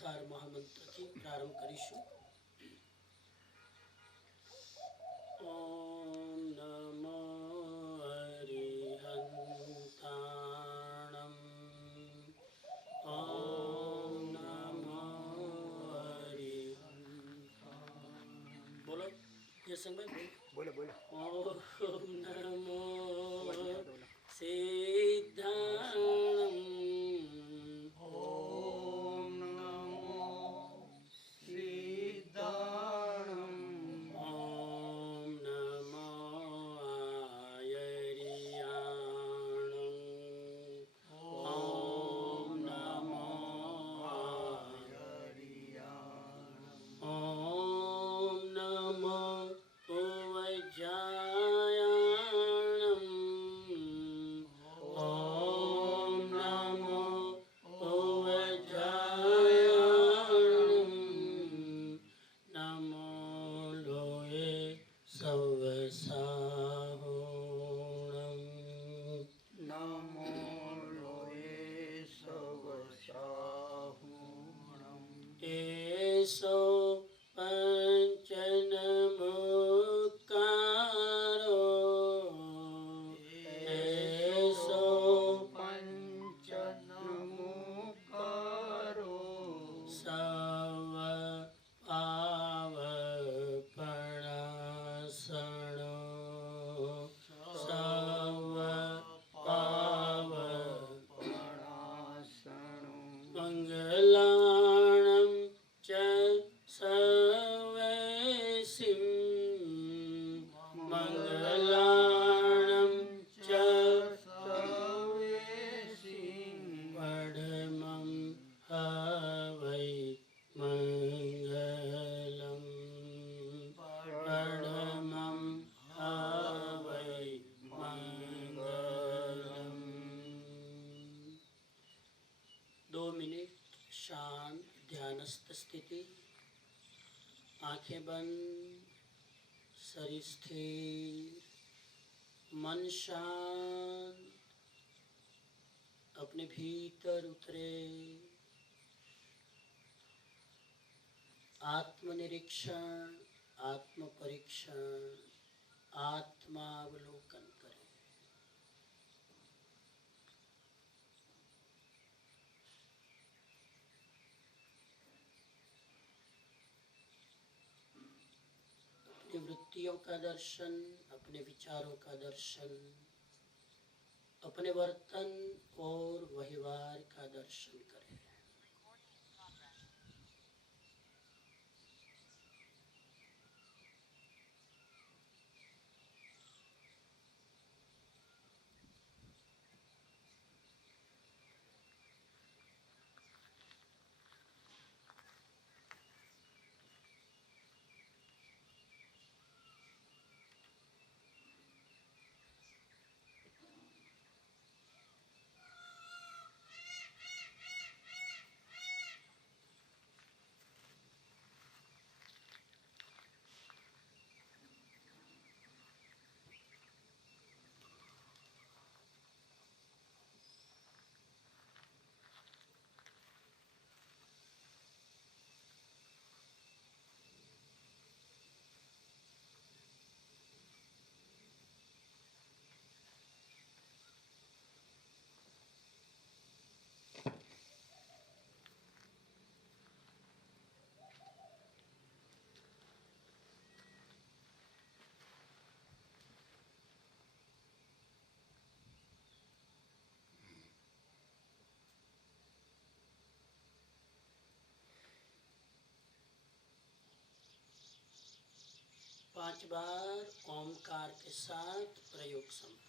નમસ્કાર મહામંત્રથી પ્રારંભ કરીશું. ઓમ નમો હરિહંતાણમ. ઓમ નમો હરિહંતાણમ. બોલો યશંકભાઈ, બોલો બોલો. ઓમ નમો સિદ્ધાણમ. ઓમ નમો સિદ્ધાણમ. ઓમ નમો આયર્યાણમ. ઓમ નમો આયર્યાણમ. ઓમ નમો ઉવજ્જાયાણમ. ઓમ નમો ઉવજ્જાયાણમ. નમો લોએ સવસાહોણમ. નમો લોએ સવસાહુણમ. એસો પંચનમુક્કારો. એસો પંચનમુક્કારો. સવ પાવપણાસણો. સવ પાવપણાસણો. મંગલાણં ચ સવેસિં. મંગલાણં ચ સવેસિં. પરમં હવૈ મંગલમ. પરમં હવૈ મંગલમ. 2 मिनट शांत ध्यानस्थ स्थिति. आंखें बंद, शरीर स्थिर, मन शांत. अपने भीतर उतरे. आत्मनिरीक्षण, आत्म परीक्षण, आत्मावलोकन करें. अपनी वृत्तियों का दर्शन, अपने विचारों का दर्शन, अपने वर्तन और व्यवहार का दर्शन करें. पांच बार ओमकार के साथ प्रयोग संपन्न.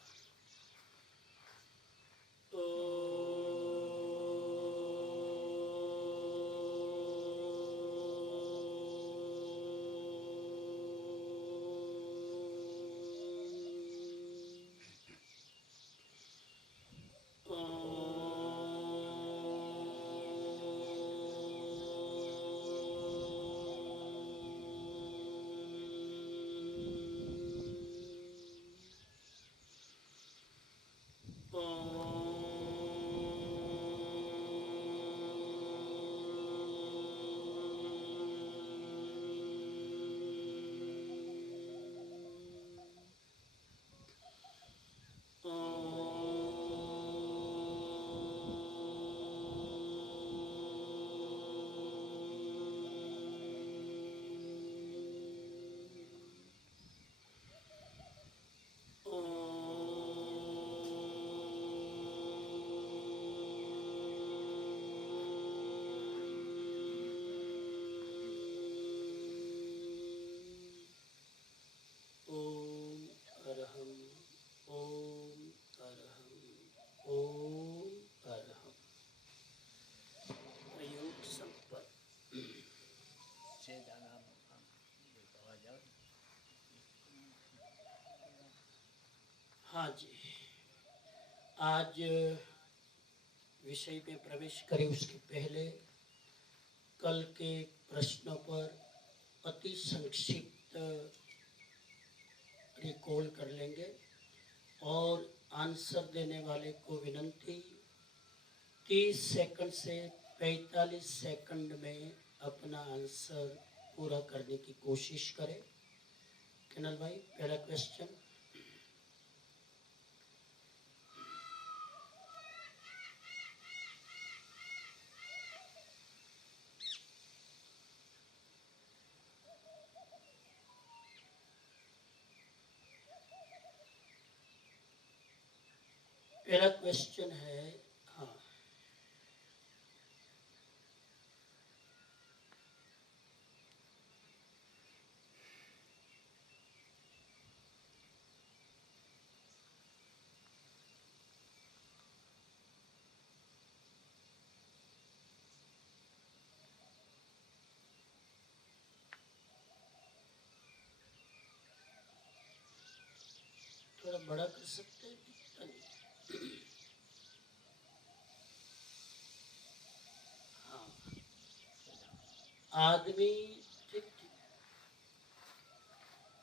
जी, आज विषय में प्रवेश करें उसके पहले कल के प्रश्नों पर अति संक्षिप्त रिकॉल कर लेंगे और आंसर देने वाले को विनंती 30 सेकंड से 45 सेकंड में अपना आंसर पूरा करने की कोशिश करें। केनल भाई, पहला क्वेश्चन। पहला क्वेश्चन है, हाँ, थोड़ा बड़ा कर सकते हैं, दिखता नहीं। हाँ, आदमी, ठीक ठीक,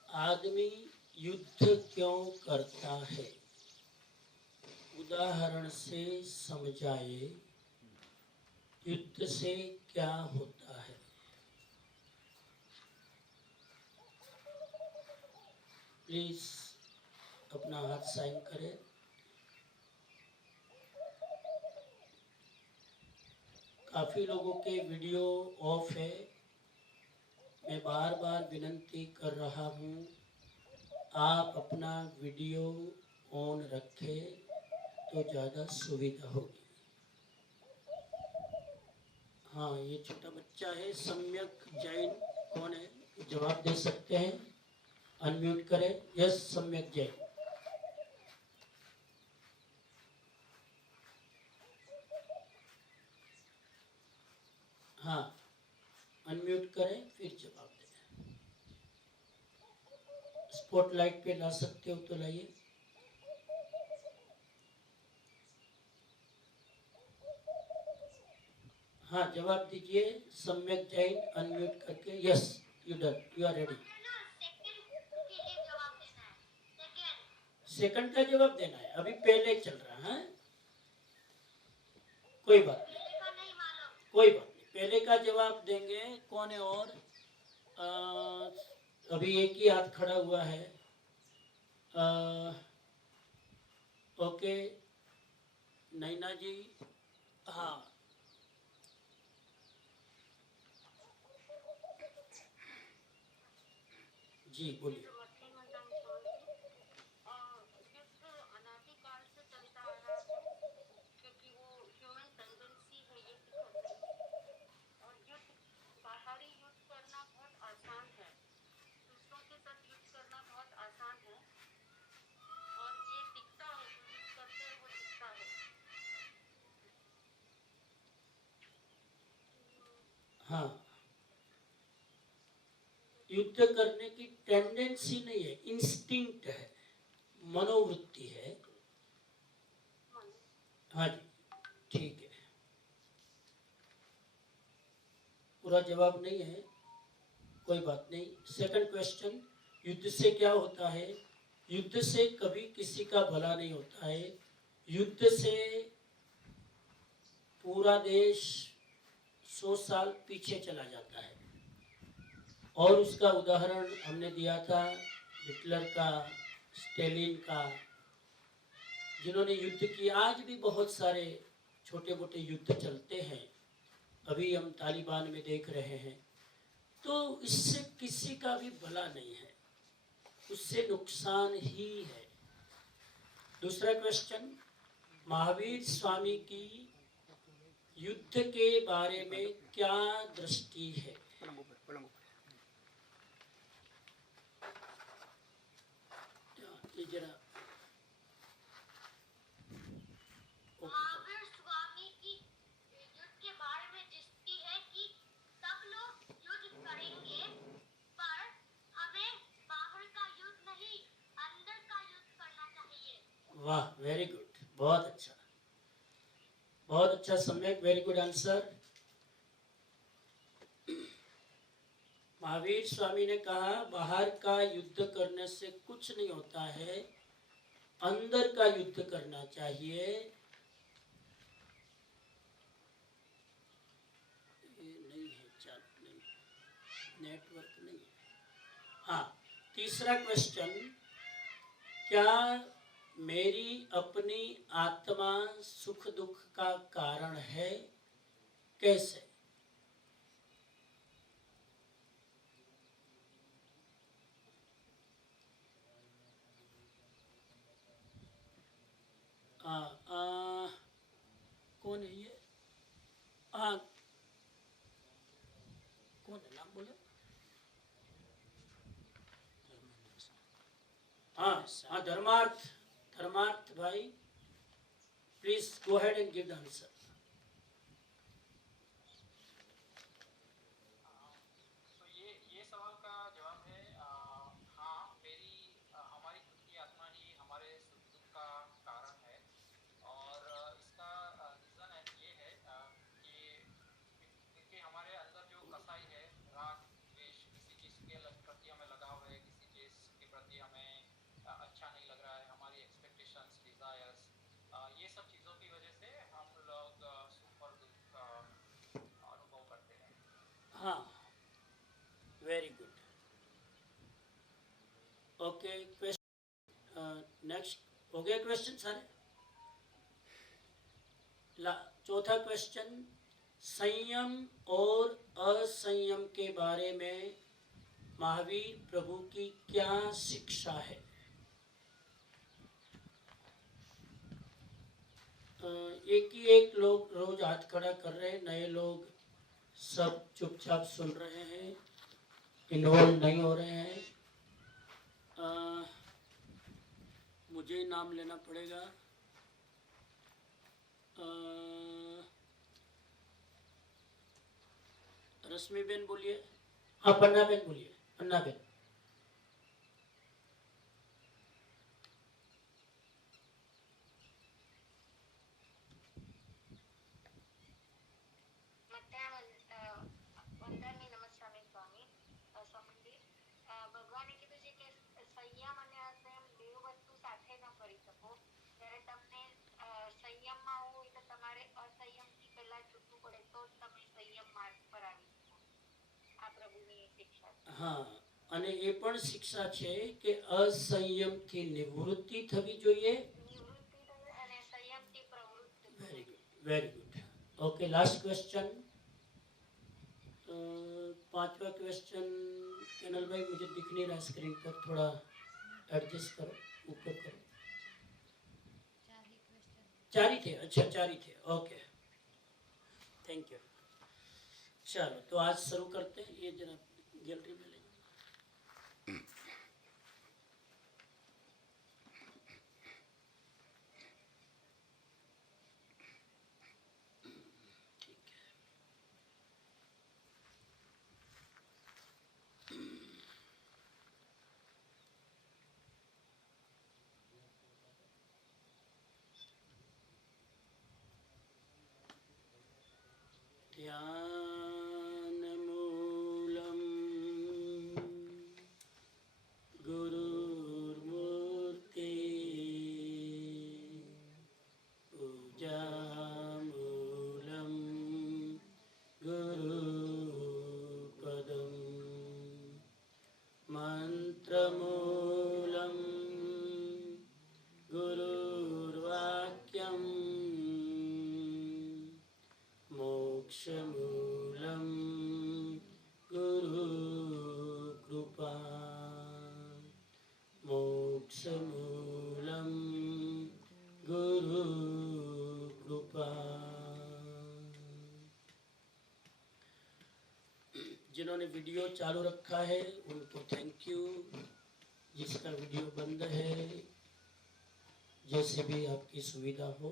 आदमी युद्ध क्यों करता है? उदाहरण से समझाए, युद्ध से क्या होता है? प्लीज अपना हाथ साइन करें। काफी लोगों के वीडियो ऑफ है। मैं बार बार विनंती कर रहा हूँ, आप अपना वीडियो ऑन रखें तो ज़्यादा सुविधा होगी। हाँ, ये छोटा बच्चा है, सम्यक जैन, कौन है? जवाब दे सकते हैं, अनम्यूट करें। यस, सम्यक जैन। हाँ, अनम्यूट करें फिर जवाब दें। स्पॉटलाइट पे ला सकते हो तो लाइए। हाँ, जवाब दीजिए, सम्यक जैन, अनम्यूट करके। Yes, you done, you are ready. Second का जवाब देना है, अभी पहले चल रहा है। कोई बात नहीं, कोई बात नहीं, पहले का जवाब देंगे। कौन है और? अभी एक ही हाथ खड़ा हुआ है। ओके, नैना जी। हाँ, जी बोलिए। हाँ, युद्ध करने की टेंडेंसी नहीं है, इंस्टिंक्ट है, मनोवृत्ति है। हाँ जी, ठीक है। पूरा जवाब नहीं है, कोई बात नहीं। सेकंड क्वेश्चन, युद्ध से क्या होता है? युद्ध से कभी किसी का भला नहीं होता है। युद्ध से पूरा देश 100 साल पीछे चला जाता है। और उसका उदाहरण हमने दिया था हिटलर का, स्टेलिन का, जिन्होंने युद्ध किया। आज भी बहुत सारे छोटे मोटे युद्ध चलते हैं, अभी हम तालिबान में देख रहे हैं। तो इससे किसी का भी भला नहीं है, उससे नुकसान ही है। दूसरा क्वेश्चन, महावीर स्वामी की युद्ध के बारे में क्या दृष्टि है? ये जरा महावीर स्वामी की युद्ध के बारे में दृष्टि है कि सब लोग युद्ध करेंगे, पर हमें बाहर का युद्ध नहीं, अंदर का युद्ध करना चाहिए। बहुत अच्छा, सम्यक, very good answer. Mahavir Swami ने कहा बाहर का युद्ध करने से कुछ नहीं होता है, अंदर का युद्ध करना चाहिए। ये नहीं है, चालू नहीं, नेटवर्क नहीं है। हाँ, तीसरा क्वेश्चन, क्या मेरी अपनी आत्मा सुख दुख का कारण है? कैसे? आ, आ, कौन है ये? कौन है, नाम बोले? हाँ, धर्मार्थ। धर्मार्थ भाई, please go head and give the answer. तो ये सवाल का जवाब है हाँ, मेरी हमारी खुद की आत्मा ही हमारे सुख दुख का कारण है। और इसका रीज़न है ये है कि हमारे अंदर जो कसाई है, राग द्वेष, किसी चीज़ के प्रति हमें लगाव है, किसी चीज़ के प्रति हमें अच्छा नहीं लग रहा है, हमारी एक्सपेक्टेशंस, डिज़ायर्स, ये सब चीज़ों की वजह से हम लोग सुख और दुख अनुभव करते हैं। हाँ, very good. Okay, question next हो गया क्वेश्चन सारे। चौथा क्वेश्चन, संयम और असंयम के बारे में महावीर प्रभु की क्या शिक्षा है? एक ही एक लोग रोज हाथ खड़ा कर रहे हैं, नए लोग सब चुपचाप सुन रहे हैं, इन्वॉल्व नहीं हो रहे हैं। मुझे नाम लेना पड़ेगा। रश्मि बेन बोलिए। हाँ, पन्ना बेन बोलिए, पन्ना बेन। વંદનની નમસ્કારની સ્વામી સ્વામીજી ભગવાને કીધું છે કે સંયમ અને અસંયમ બે વસ્તુ સાથે ન કરી શકો. જ્યારે તમને સંયમમાં હોવું હોય તો તમારે અસંયમથી પહેલા છૂટવું પડે તો જ તમે સંયમ માર્ગ પર આવી શકો. આ પ્રભુની શિક્ષા છે. હા, અને એ પણ શિક્ષા છે કે અસંયમથી નિવૃત્તિ થવી જોઈએ. નિવૃત્તિ અને સંયમથી પ્રવૃત્તિ. Very good, very good. Okay, last question, पांचवा क्वेश्चन। कैनल भाई, मुझे दिख नहीं रहा स्क्रीन पर, थोड़ा एडजस्ट करो, ऊपर करो। चार ही थे? अच्छा, चार ही थे, ओके, थैंक यू। चलो, तो आज शुरू करते हैं। ये जरा गैलरी में ले। ध्यानमूलं गुरुर्मूर्ति, पूजामूलं गुरुपदं, मंत्रमूलं गुरुर्वाक्यं, मोक्षमूलं गुरुकृपा, मोक्षमूलं गुरुकृपा। जिन्होंने वीडियो चालू रखा है उनको थैंक यू। जिसका वीडियो बंद है, जैसे भी आपकी सुविधा हो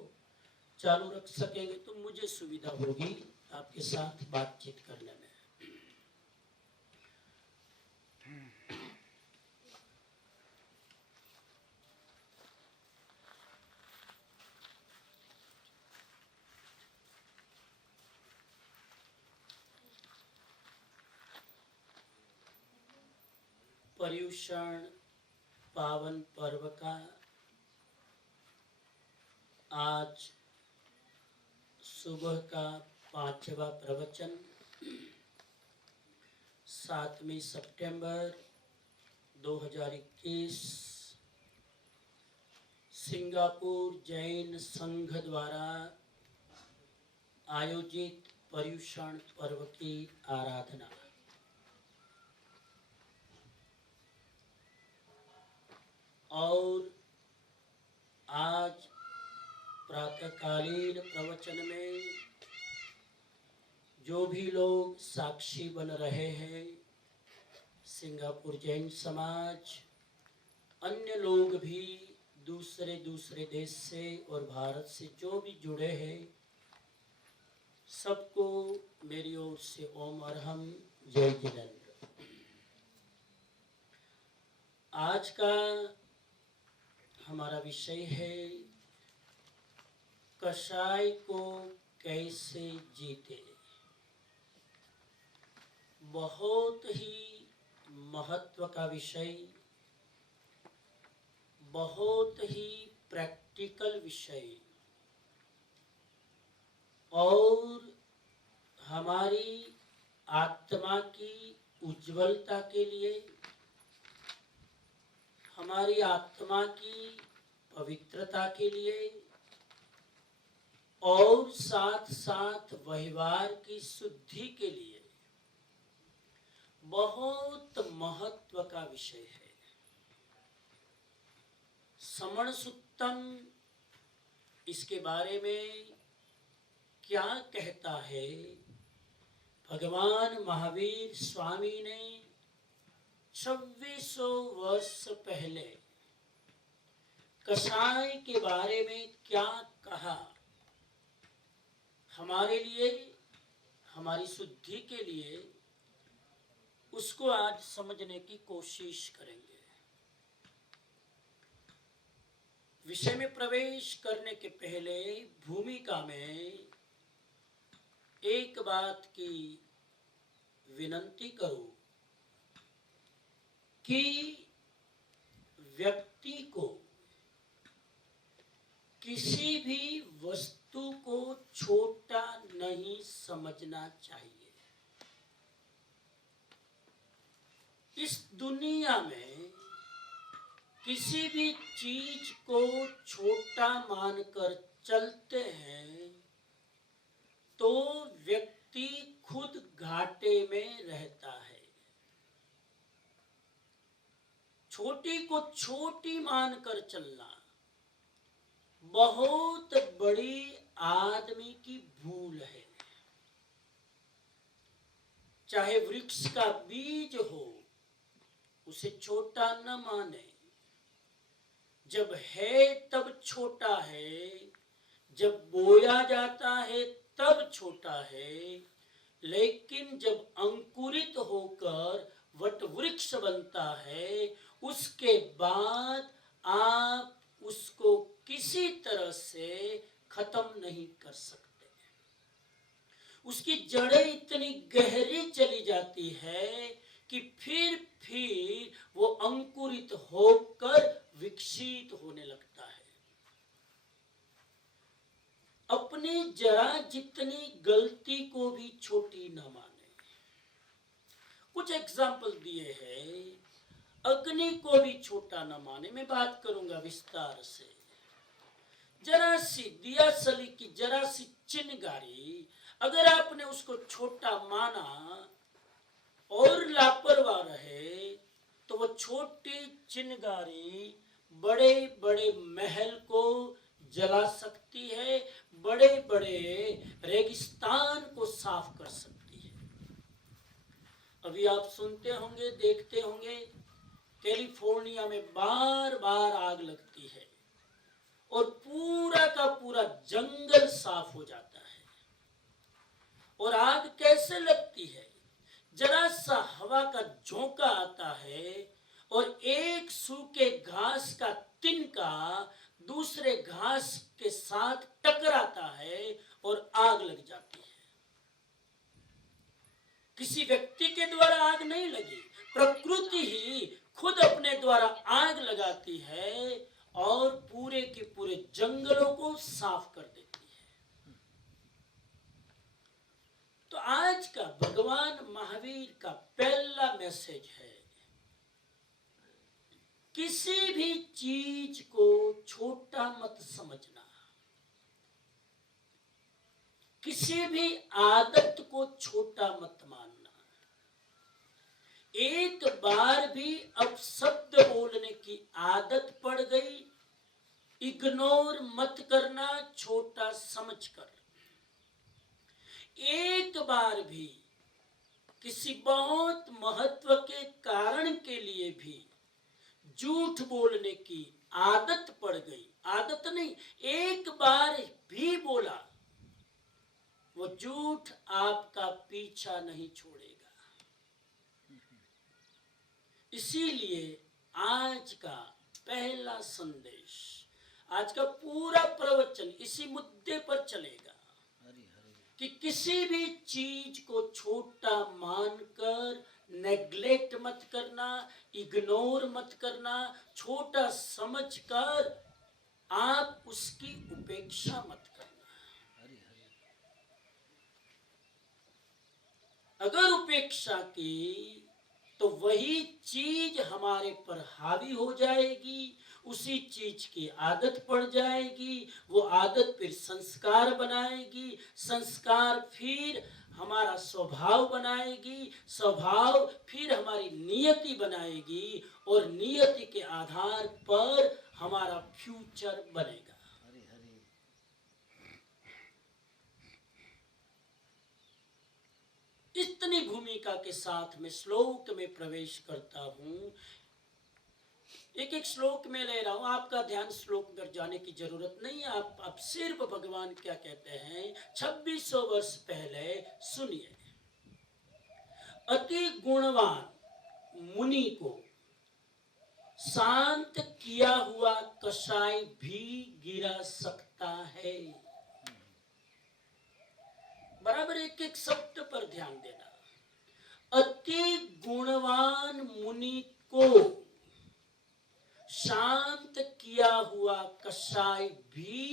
चालू रख सकेंगे तो मुझे सुविधा होगी आपके साथ बातचीत करने में। पर्युषण पावन पर्व का आज सुबह का 5वां प्रवचन 7 सितंबर 2021 सिंगापुर जैन संघ द्वारा आयोजित पर्युषण पर्व की आराधना। और आज प्रातःकालीन प्रवचन में जो भी लोग साक्षी बन रहे हैं, सिंगापुर जैन समाज, अन्य लोग भी दूसरे देश से और भारत से जो भी जुड़े हैं, सबको मेरी ओर से ओम अरहम जय जिनेंद्र। आज का हमारा विषय है कसाई को कैसे जीते। बहुत ही महत्व का विषय, बहुत ही प्रैक्टिकल विषय और हमारी आत्मा की उज्जवलता के लिए, हमारी आत्मा की पवित्रता के लिए और साथ साथ व्यवहार की शुद्धि के लिए बहुत महत्व का विषय है। समण सुत्तम इसके बारे में क्या कहता है? भगवान महावीर स्वामी ने 2600 वर्ष पहले कसाय के बारे में क्या कहा, हमारे लिए, हमारी शुद्धि के लिए, उसको आज समझने की कोशिश करेंगे। विषय में प्रवेश करने के पहले भूमिका में एक बात की विनंती करूं कि व्यक्ति को किसी भी वस्तु को छोटा नहीं समझना चाहिए। इस दुनिया में किसी भी चीज को छोटा मानकर चलते हैं तो व्यक्ति खुद घाटे में रहता है। छोटी को छोटी मानकर चलना बहुत बड़ी आदमी की भूल है। चाहे वृक्ष का बीज हो, उसे छोटा न माने। जब है तब छोटा है, जब बोया जाता है तब छोटा है, लेकिन जब अंकुरित होकर वट वृक्ष बनता है, उसके बाद आप उसको किसी तरह से खत्म नहीं कर सकते। उसकी जड़ें इतनी गहरी चली जाती है कि फिर वो अंकुरित होकर विकसित होने लगता है। अपनी जरा जितनी गलती को भी छोटी न माने। कुछ एग्जाम्पल दिए हैं। अग्नि को भी छोटा न माने। मैं बात करूंगा विस्तार से। जरा सी दिया सली की जरा सी चिनगारी, अगर आपने उसको छोटा माना और लापरवाह रहे तो वो छोटी चिनगारी बड़े बड़े महल को जला सकती है, बड़े बड़े रेगिस्तान को साफ कर सकती है। अभी आप सुनते होंगे, देखते होंगे, कैलिफोर्निया में बार बार आग लगती है और पूरा का पूरा जंगल साफ हो जाता है। और आग कैसे लगती है? जरा सा हवा का झोंका आता है और एक सूखे घास का तिनका दूसरे घास के साथ टकराता है और आग लग जाती है। किसी व्यक्ति के द्वारा आग नहीं लगी, प्रकृति ही खुद अपने द्वारा आग लगाती है और पूरे के पूरे जंगलों को साफ कर देती है। तो आज का भगवान महावीर का पहला मैसेज है, किसी भी चीज को छोटा मत समझना, किसी भी आदत को छोटा मत मानना। एक बार भी अपशब्द बोलने की आदत पड़ गई, इग्नोर मत करना छोटा समझकर। एक बार भी किसी बहुत महत्व के कारण के लिए भी झूठ बोलने की आदत पड़ गई, आदत नहीं, एक बार भी बोला, वो झूठ आपका पीछा नहीं छोड़ेगा। इसीलिए आज का पहला संदेश, आज का पूरा प्रवचन इसी मुद्दे पर चलेगा कि किसी भी चीज को छोटा मानकर नेग्लेक्ट मत करना, इग्नोर मत करना, छोटा समझकर आप उसकी उपेक्षा मत करना। अगर उपेक्षा की तो वही चीज हमारे पर हावी हो जाएगी, उसी चीज की आदत पड़ जाएगी, वो आदत फिर संस्कार बनाएगी, संस्कार फिर हमारा स्वभाव बनाएगी, स्वभाव फिर हमारी नियति बनाएगी और नियति के आधार पर हमारा फ्यूचर बनेगा। इतनी भूमिका के साथ मैं श्लोक में प्रवेश करता हूं। एक एक श्लोक में ले रहा हूं, आपका ध्यान श्लोक पर जाने की जरूरत नहीं है। आप सिर्फ भगवान क्या कहते हैं 2600 वर्ष पहले सुनिए। अति गुणवान मुनि को शांत किया हुआ कषाय भी गिरा सकता है। बराबर एक एक शब्द पर ध्यान देना। अति गुणवान मुनि को शांत किया हुआ कषाय भी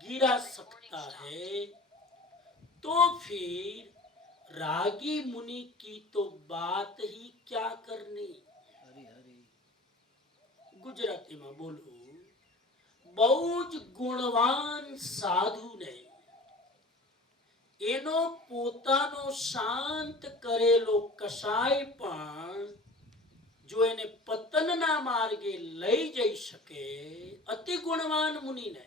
गिरा सकता है, तो फिर रागी मुनि की तो बात ही क्या करनी। गुजराती में बोलो, बहुज गुणवान साधु ने એનો પોતાનો શાંત કરેલો કષાય પણ જો એને પતનના માર્ગે લઈ જઈ શકે અતિ ગુણવાન મુનિને,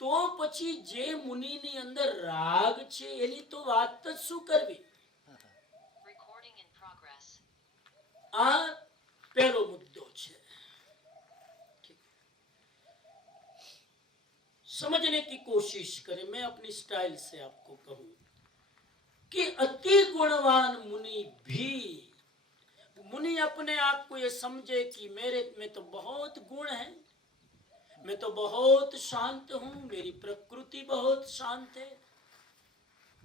તો પછી જે મુનિની અંદર રાગ છે એની તો વાત જ શું કરવી। આ પહેલો મુદ્દો છે। समझने की कोशिश करें। मैं अपनी स्टाइल से आपको कहूं कि अति गुणवान मुनि भी, मुनि अपने आप को ये समझे कि मेरे में तो बहुत गुण है, मैं तो बहुत शांत हूं, मेरी प्रकृति बहुत शांत है,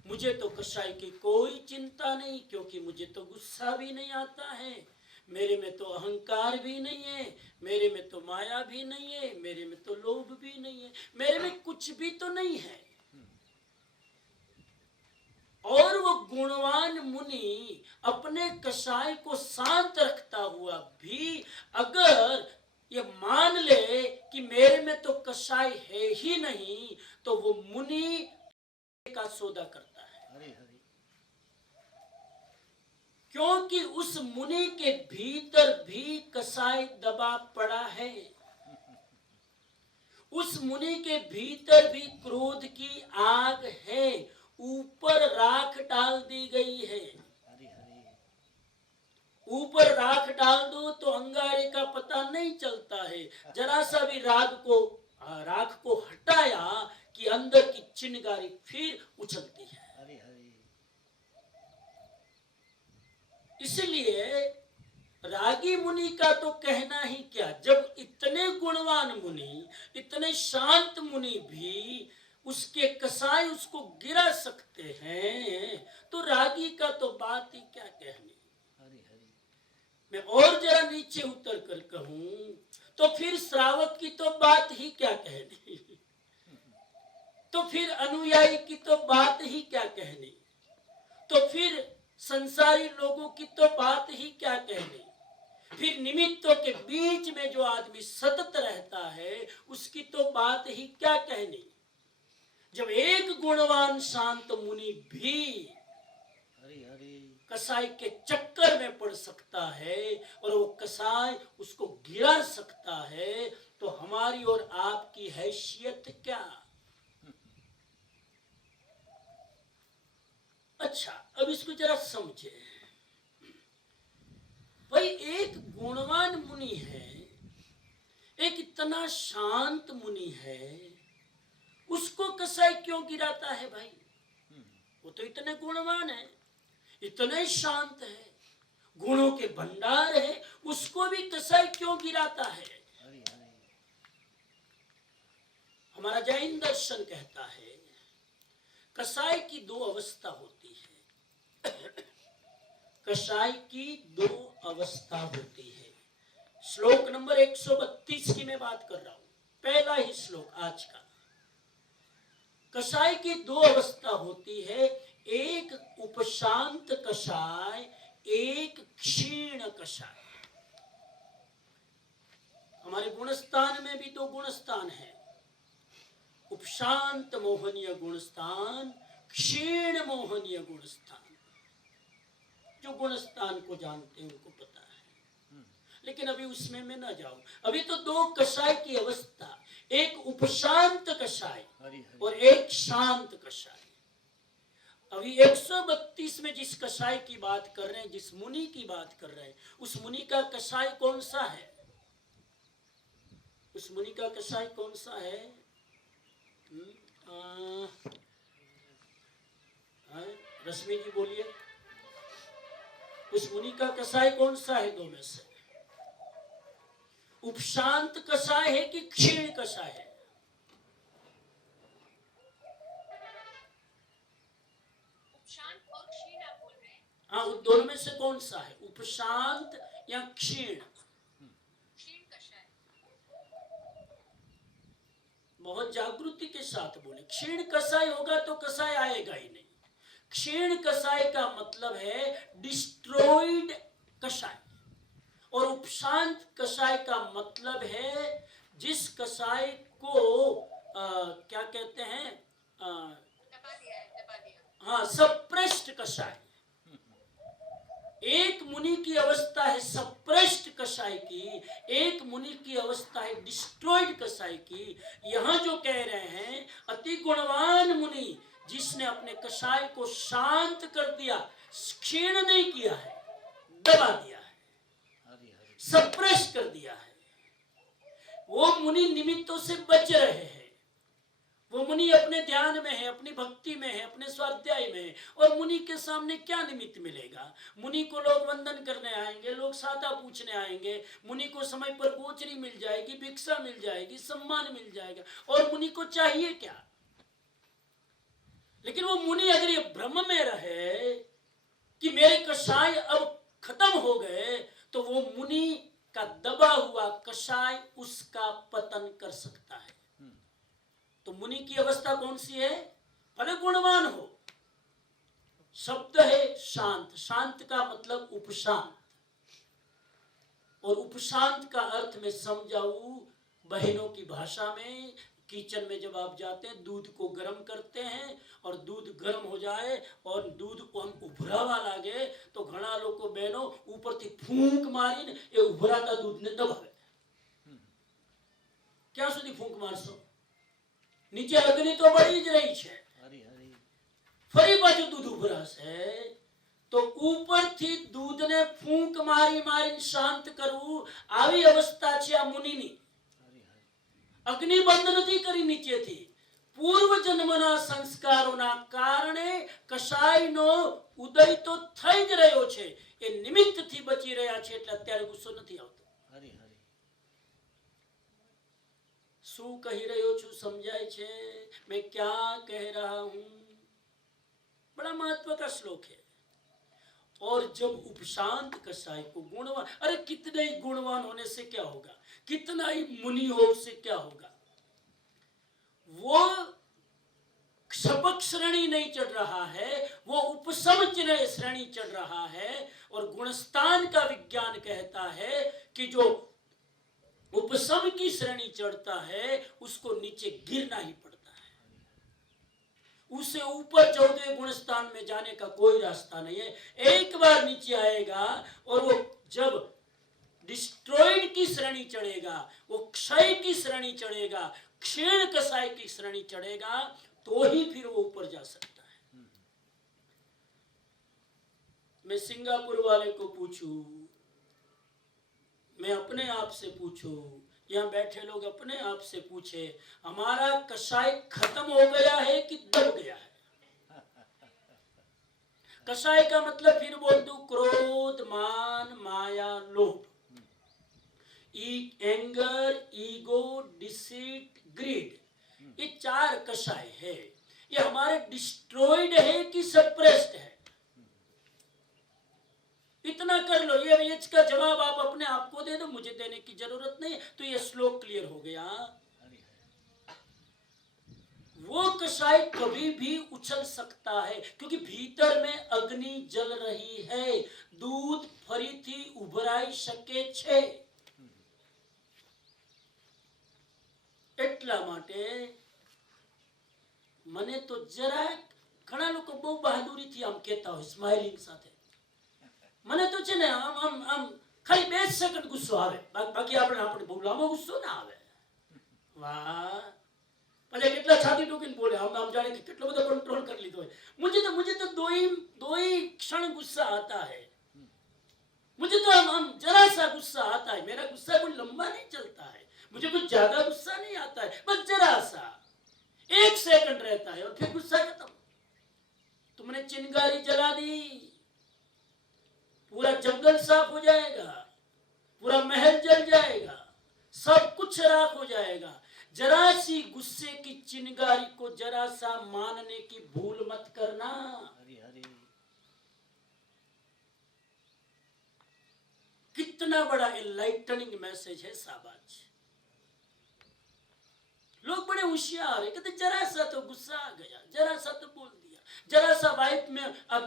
मुझे तो कषाय की कोई चिंता नहीं, क्योंकि मुझे तो गुस्सा भी नहीं आता है, मेरे में तो अहंकार भी नहीं है, मेरे में तो माया भी नहीं है, मेरे में तो लोभ भी नहीं है, मेरे में कुछ भी तो नहीं है। और वो गुणवान मुनि अपने कषाय को शांत रखता हुआ भी अगर ये मान ले कि मेरे में तो कषाय है ही नहीं, तो वो मुनि का सौदा करता है। क्योंकि उस मुनि के भीतर भी कषाय दबा पड़ा है, उस मुनि के भीतर भी क्रोध की आग है, ऊपर राख डाल दी गई है। ऊपर राख डाल दो तो अंगारे का पता नहीं चलता है, जरा सा भी राख को हटाया कि अंदर की चिंगारी फिर उछलती है। इसलिए रागी मुनि का तो कहना ही क्या, जब इतने गुणवान मुनि, इतने शांत मुनि भी उसके कसाई उसको गिरा सकते हैं, तो रागी का तो बात ही क्या कहनी। मैं और जरा नीचे उतर कर कहूं तो फिर श्रावक की तो बात ही क्या कहनी, तो फिर अनुयायी की तो बात ही क्या कहनी, तो फिर संसारी लोगों की तो बात ही क्या कहनी, फिर निमित्तों के बीच में जो आदमी सतत रहता है उसकी तो बात ही क्या कहनी। जब एक गुणवान शांत मुनि भी कसाई के चक्कर में पड़ सकता है और वो कसाई उसको गिरा सकता है, तो हमारी और आपकी हैसियत क्या। अच्छा, अब इसको जरा समझे। भाई एक गुणवान मुनि है, एक इतना शांत मुनि है, उसको कसाई क्यों गिराता है भाई? वो तो इतने गुणवान है, इतने शांत है, गुणों के भंडार है, उसको भी कसाई क्यों गिराता है? हमारा जैन दर्शन कहता है कसाई की दो अवस्था होती है। कसाई की दो अवस्था होती है। श्लोक नंबर 132 की मैं बात कर रहा हूं, पहला ही श्लोक आज का। कसाई की दो अवस्था होती है, एक उपशांत कसाय, एक क्षीण कसाय। हमारे गुणस्थान में भी दो गुणस्थान है, उपशांत मोहनीय गुणस्थान, क्षीण मोहनीय गुणस्थान। जो गुणस्थान को जानते हैं उनको पता है, लेकिन अभी उसमें मैं ना जाऊं। अभी तो दो कसाय की अवस्था, एक उपशांत कसाय और एक शांत कसाय। अभी 132 में जिस कसाय की बात कर रहे हैं, जिस मुनि की बात कर रहे हैं, उस मुनि का कसाय कौन सा है? उस मुनि का कसाय कौन सा है? रश्मि जी बोलिए, उस मुनि का कसाय कौन सा है दो में से? उपशांत कसाय है कि क्षीण कसाय है? उपशांत और क्षीण आप बोल रहे हैं? हाँ, दोनों में से कौन सा है, उपशांत या क्षीण? क्षीण कषाय। बहुत जागृति के साथ बोले। क्षीण कसाय होगा तो कसाय आएगा ही नहीं। क्षीण कसाय का मतलब है डिस्ट्रॉयड कसाय, और उपशांत कसाय का मतलब है जिस कसाय को क्या कहते हैं, दबा दिया। हाँ, सप्रेस्ट कसाय। एक मुनि की अवस्था है सप्रेस्ट कसाय की, एक मुनि की अवस्था है डिस्ट्रॉयड कसाय की। यहां जो कह रहे हैं अति गुणवान मुनि जिसने अपने कसाय को शांत कर दिया, क्षीण नहीं किया है, दबा दिया है, सप्रेस कर दिया है, वो मुनि निमित्तों से बच रहे हैं। वो मुनि अपने ध्यान में है, अपनी भक्ति में है, अपने स्वाध्याय में है। और मुनि के सामने क्या निमित्त मिलेगा? मुनि को लोग वंदन करने आएंगे, लोग सादा पूछने आएंगे, मुनि को समय पर गोचरी मिल जाएगी, भिक्षा मिल जाएगी, सम्मान मिल जाएगा, और मुनि को चाहिए क्या? लेकिन वो मुनि अगर ये भ्रम में रहे कि मेरे कसाय अब खत्म हो गए, तो वो मुनि का दबा हुआ कसाय उसका पतन कर सकता है। तो मुनि की अवस्था कौन सी है? भले गुणवान हो, शब्द है शांत, शांत का मतलब उपशांत, और उपशांत का अर्थ में समझाऊं बहनों की भाषा में। किचन में जब आप जाते हैं, दूध को गर्म करते हैं, और दूध गर्म हो जाए और दूध को हम उभरावा लागे, तो घना लोग को बहनों ऊपर थी फूंक मारी, ये उभराता दूध ने दबावे। क्या सुधी फूंक मारशो? નીચે અગ્નિ તો બળી જ રહી છે, ફરી પાછું दूध ઉભરાશે, तो ઉપરથી दूधને ફૂંક મારી મારીને શાંત કરવું, આવી અવસ્થા છે આ મુનિની। અગ્નિ બંધ નથી કરી નીચેથી, પૂર્વ જન્મના સંસ્કારોના કારણે કસાયનો ઉદય તો થઈ જ રહ્યો છે, એ નિમિત્તથી બચી રહ્યા છે, એટલે અત્યારે ગુસ્સો નથી આવતો। શું કહી રહ્યો છું સમજાય છે? मैं क्या कह रहा हूं? बड़ा महत्व का श्लोक है। और जब उपशांत कसाई को गुणवान, अरे कितने ही गुणवान होने से क्या होगा, कितना ही मुनि हो उससे क्या होगा, वो क्षपक श्रेणी नहीं चढ़ रहा है, वो उपशम श्रेणी चढ़ रहा है। और गुणस्थान का विज्ञान कहता है कि जो उपशम की श्रेणी चढ़ता है उसको नीचे गिरना ही पड़ता है, उसे ऊपर 14 गुणस्थान में जाने का कोई रास्ता नहीं है। एक बार नीचे आएगा और वो जब डिस्ट्रॉयड की श्रेणी चढ़ेगा, वो क्षय की श्रेणी चढ़ेगा, क्षीण कसाई की श्रेणी चढ़ेगा, तो ही फिर वो ऊपर जा सकता है। मैं सिंगापुर वाले को पूछूं, मैं अपने आप से पूछूं, यहाँ बैठे लोग अपने आप से पूछे, हमारा कसाई खत्म हो गया है कि दब गया है? कसाई का मतलब फिर बोल दूं, क्रोध, मान, माया, लोभ, एंगर, ईगो, डिसीट, ग्रीड, ये 4 कसाय है। ये हमारे डिस्ट्रॉयड है कि सप्रेस्ड है? इतना कर लो, ये इसका जवाब आप अपने आप को दे दो, मुझे देने की जरूरत नहीं, तो ये श्लोक क्लियर हो गया। वो कसाई कभी भी उछल सकता है क्योंकि भीतर में अग्नि जल रही है, दूध फरीथी उभराई શકે છે। એટલા માટે મને તો જરા ઘણા લોકો બહુ બહાદુરીથી આમ કહેતા હોય સ્માઇલિંગ સાથે, મને તો છે ને આમ આમ આમ ખાલી 2 સેકન્ડ ગુસ્સો આવે, બાકી આપણે બહુ લાંબો ગુસ્સો ના આવે। વાહ, પછી કેટલા છાતી ટોકીને બોલે, આમ જાણે કે કેટલો બધો કંટ્રોલ કરી લીધો હોય। मुझे तो दो ही क्षण गुस्सा आता है, मुझे तो हम जरा सा गुस्सा आता है, मेरा गुस्सा कोई लंबा नहीं चलता है, मुझे कुछ ज्यादा गुस्सा नहीं आता है, बस जरा सा 1 सेकंड रहता है और फिर गुस्सा खत्म। तुमने चिंगारी जला दी, पूरा जंगल साफ हो जाएगा, पूरा महल जल जाएगा, सब कुछ राख हो जाएगा। जरा सी गुस्से की चिंगारी को जरा सा मानने की भूल मत करना। कितना बड़ा एनलाइटनिंग मैसेज है साबाज। लोग बड़े होशियार है, कहते जरा सा तो गुस्सा आ गया, जरा सा तो बोल दिया, जरा सा वाइफ में अब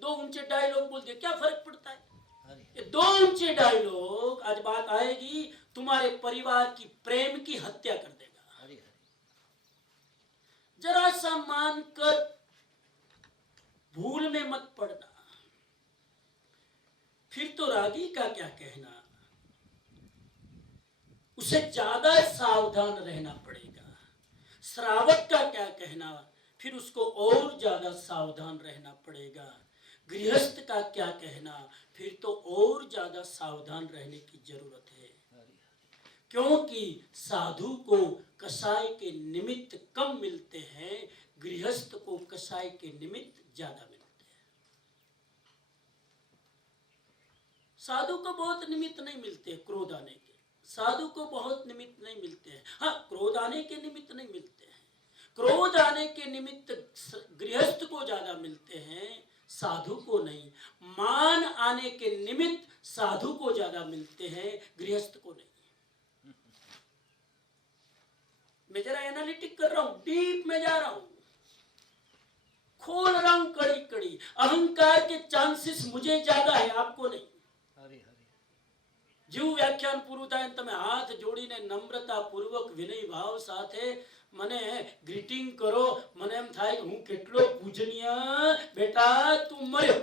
2 ऊंचे डायलॉग बोल दिया, क्या फर्क पड़ता है? ये 2 ऊंचे डायलॉग, आज बात आएगी, तुम्हारे परिवार की प्रेम की हत्या कर देगा। जरा सा मानकर भूल में मत पड़ना। फिर तो रागी का क्या कहना, उसे ज्यादा सावधान रहना पड़ेगा। श्रावक का क्या कहना, फिर उसको और ज्यादा सावधान रहना पड़ेगा। गृहस्थ का क्या कहना, फिर तो और ज्यादा सावधान रहने की जरूरत है, क्योंकि साधु को कसाई के निमित्त कम मिलते हैं, गृहस्थ को कसाई के निमित्त ज्यादा मिलते हैं। साधु को बहुत निमित्त नहीं मिलते क्रोध आने के, साधु को बहुत निमित्त नहीं मिलते हैं। हाँ, क्रोध आने के निमित्त नहीं मिलते हैं, क्रोध आने के निमित्त गृहस्थ को ज्यादा मिलते हैं, साधु को नहीं। मान आने के निमित्त साधु को ज्यादा मिलते हैं, गृहस्थ को नहीं। मैं जरा एनालिटिक कर रहा हूं, डीप में जा रहा हूं, खोल रहा हूं कड़ी कड़ी। अहंकार के चांसेस मुझे ज्यादा है, आपको नहीं। जीव व्याख्यान पूરું થાય તમે હાથ જોડીને નમ્રતા પૂર્વક વિનય ભાવ સાથે મને ગ્રીટિંગ કરો, મને એમ થાય હું કેટલો પૂજનીય, બેટા તું મર્યો।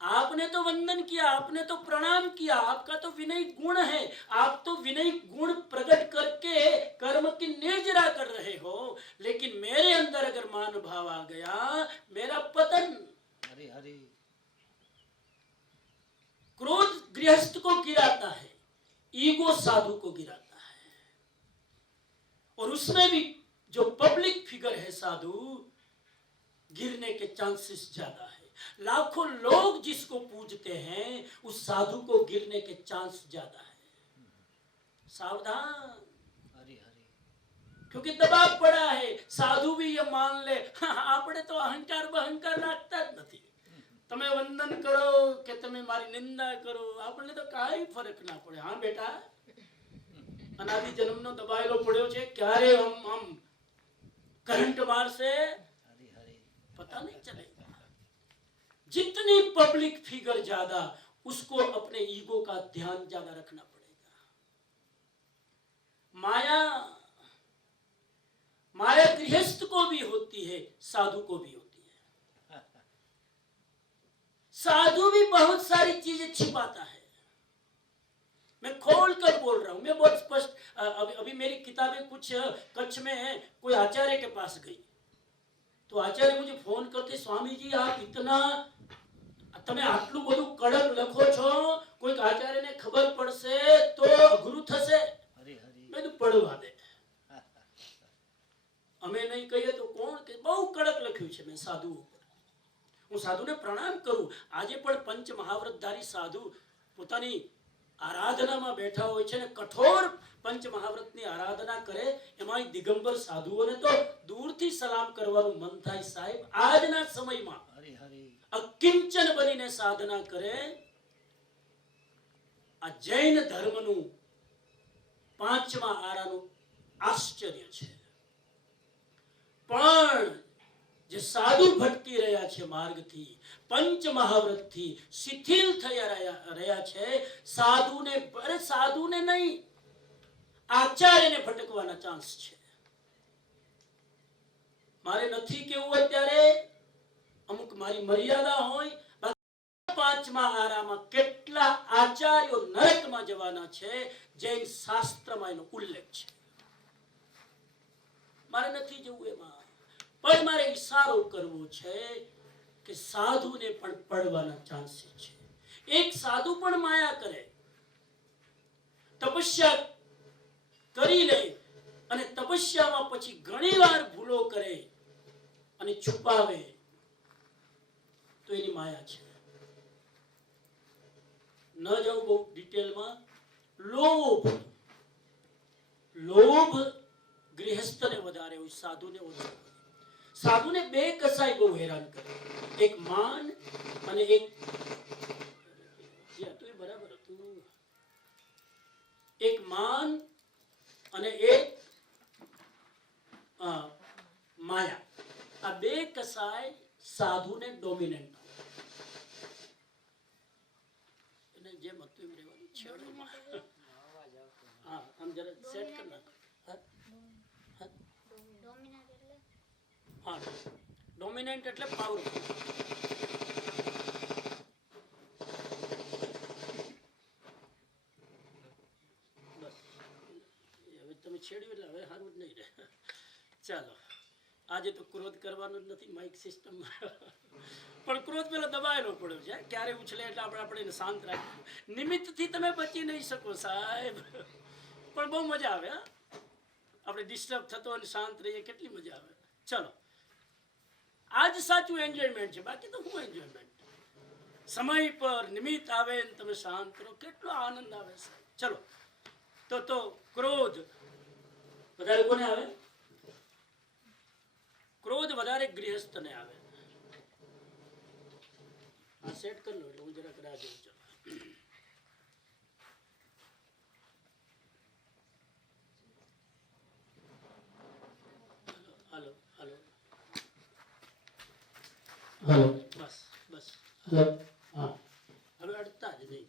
आपने तो वंदन किया, आपने तो प्रणाम किया, आपका तो विनय गुण है, आप तो विनय गुण प्रकट करके कर्म की निर्जरा कर रहे हो, लेकिन मेरे अंदर अगर मान भाव आ गया, मेरा पतन। क्रोध गृहस्थ को गिराता है, ईगो साधु को गिराता है। और उसमें भी जो पब्लिक फिगर है साधु, गिरने के चांसेस ज्यादा है। लाखों लोग जिसको पूजते हैं, उस साधु को गिरने के चांस ज्यादा है। सावधान, क्योंकि दबाव पड़ा है। साधु भी ये मान ले, આપણે તો અહંકાર બહંકાર રાખતા જ નથી। તમે વંદન કરો કે તમે મારી નિંદા કરો, આપણને તો કાંઈ ફરક ના પડે। હા બેટા, અનાદિ જન્મનો દબાયેલો પડ્યો છે, ક્યારે આમ करंट मार से पता नहीं चलेगा। जितनी पब्लिक फिगर ज्यादा, उसको अपने ईगो का ध्यान ज्यादा रखना पड़ेगा। माया माया गृहस्थ को भी होती है, साधु को भी होती है। साधु भी बहुत सारी चीजें छिपाता है। मैं खोल कर बोल रहा हूं, मैं बहुत स्पष्ट। अभी मेरी किताबें कुछ कच्छ में है, कोई आचार्य के पास गई तो आचार्य मुझे फोन करते, स्वामी जी आप इतना તમે આટલું બધું કડક લખો છો, કોઈક આચાર્યને ખબર પડશે તો અઘરું થશે। મેં તો પડવા દે, અમે નહીં કહીએ તો કોણ કે બહુ કડક લખ્યું છે મેં સાધુ ઉપર। હું સાધુને પ્રણામ કરું। આજે પણ પંચ મહાવ્રતધારી સાધુ પોતાની આરાધનામાં બેઠા હોય છે ને કઠોર પંચ મહાવ્રતની આરાધના કરે, એમાં દિગંબર સાધુઓને તો દૂરથી સલામ કરવાનું મન થાય। સાહેબ, આજના સમયમાં અકિંચન બનીને સાધના કરે, આ જૈન ધર્મનું પાંચમા આરાનું આશ્ચર્ય છે। પણ જે સાધુ ભટકી રહ્યા છે માર્ગથી, પંચ મહાવ્રતથી શિથિલ થયા રહ્યા છે, સાધુને નહીં, આચાર્યને ભટકવાના ચાન્સ છે। મારે નથી કેવું અત્યારે, અમુક મારી મર્યાદા હોય। પાંચમા આરામાં કેટલા આચાર્યો નરકમાં જવાના છે, જૈન શાસ્ત્રમાં એનો ઉલ્લેખ છે। મારે નથી જવું એમાં, પણ મારે ઈશારો કરવો છે કે સાધુને પણ પડવાના ચાન્સીસ છે। એક સાધુ પણ માયા કરે, તપસ્યા કરી લે અને તપસ્યામાં પછી ઘણીવાર ભૂલો કરે અને છુપાવે તો એની માયા છે। ન જાઉં બહુ ડિટેલમાં। લોભ ગૃહસ્થને વધારે હોય, સાધુને ઓછો। સાધુને બે કસાઈ બહુ હેરાન કરે, એક માન અને એક બરાબર હતું, એક માન અને એક માયા। આ બે કસાઈ સાધુને ડોમિનેન્ટ, એને જેમ હતું એમ રહેવાનું છેડોમાં। હા, આમ જરા સેટ કરી નાખો। हाँ, डोमिनेंट એટલે પાવરફુલ। બસ હવે તમે છેડ્યું એટલે હવે સારું જ નહીં રહે। ચાલો, આજે તો ક્રોધ કરવાનો જ નથી માઇક સિસ્ટમ, પણ ક્રોધ પેલો દબાયેલો પડ્યો છે, ક્યારે ઉછળે એટલે આપણે એને શાંત રાખવું। નિમિત્તથી તમે બચી નહીં શકો સાહેબ, પણ બહુ મજા આવે। હા, આપણે ડિસ્ટર્બ થતો અને શાંત રહીએ, કેટલી મજા આવે। ચલો, આજ સાચું એન્જોયમેન્ટ છે, બાકી તો શું એન્જોયમેન્ટ। સમય પર નિમિત્ત આવે ને તમે શાંત કરો, કેટલો આનંદ આવે સાહેબ। ચલો, તો ક્રોધ વધારે કોને આવે? ક્રોધ વધારે ગૃહસ્થને આવે। આ સેટ કરી લો એટલે હું જરાક રાહ જોઉં। ચલો, હાલો હાલો હાલો, બસ બસ, હાલો। હા, હવે અડતા જ નહીં।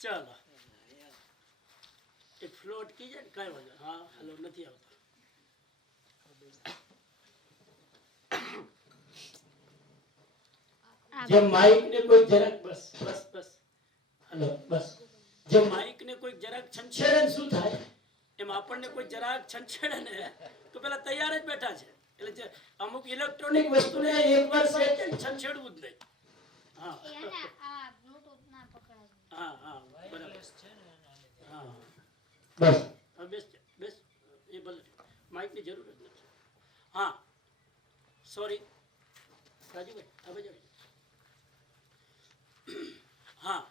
ચાલો, એક ફ્લોટ કી જાય ને કાંઈ વાંધો। હા, હાલો, નથી આવતો। જેમ માઇક ને કોઈ જરાક બસ બસ બસ, હાલો બસ, જેમ માઇક ને કોઈ જરાક છંછેડે શું થાય, એમ આપણને કોઈ જરાક છંછેડે ને તો પેલા તૈયાર જ બેઠા છે। એટલે અમુક ઇલેક્ટ્રોનિક વસ્તુને એકવાર સેટ છંછેડવું જ નહીં। હા હા હા, બરાબર છે। હા, બસ હવે બેસ, એ ભલે માઇકની જરૂર જ નથી। હા, સોરી રાજુભાઈ, હવે જાઓ। હા,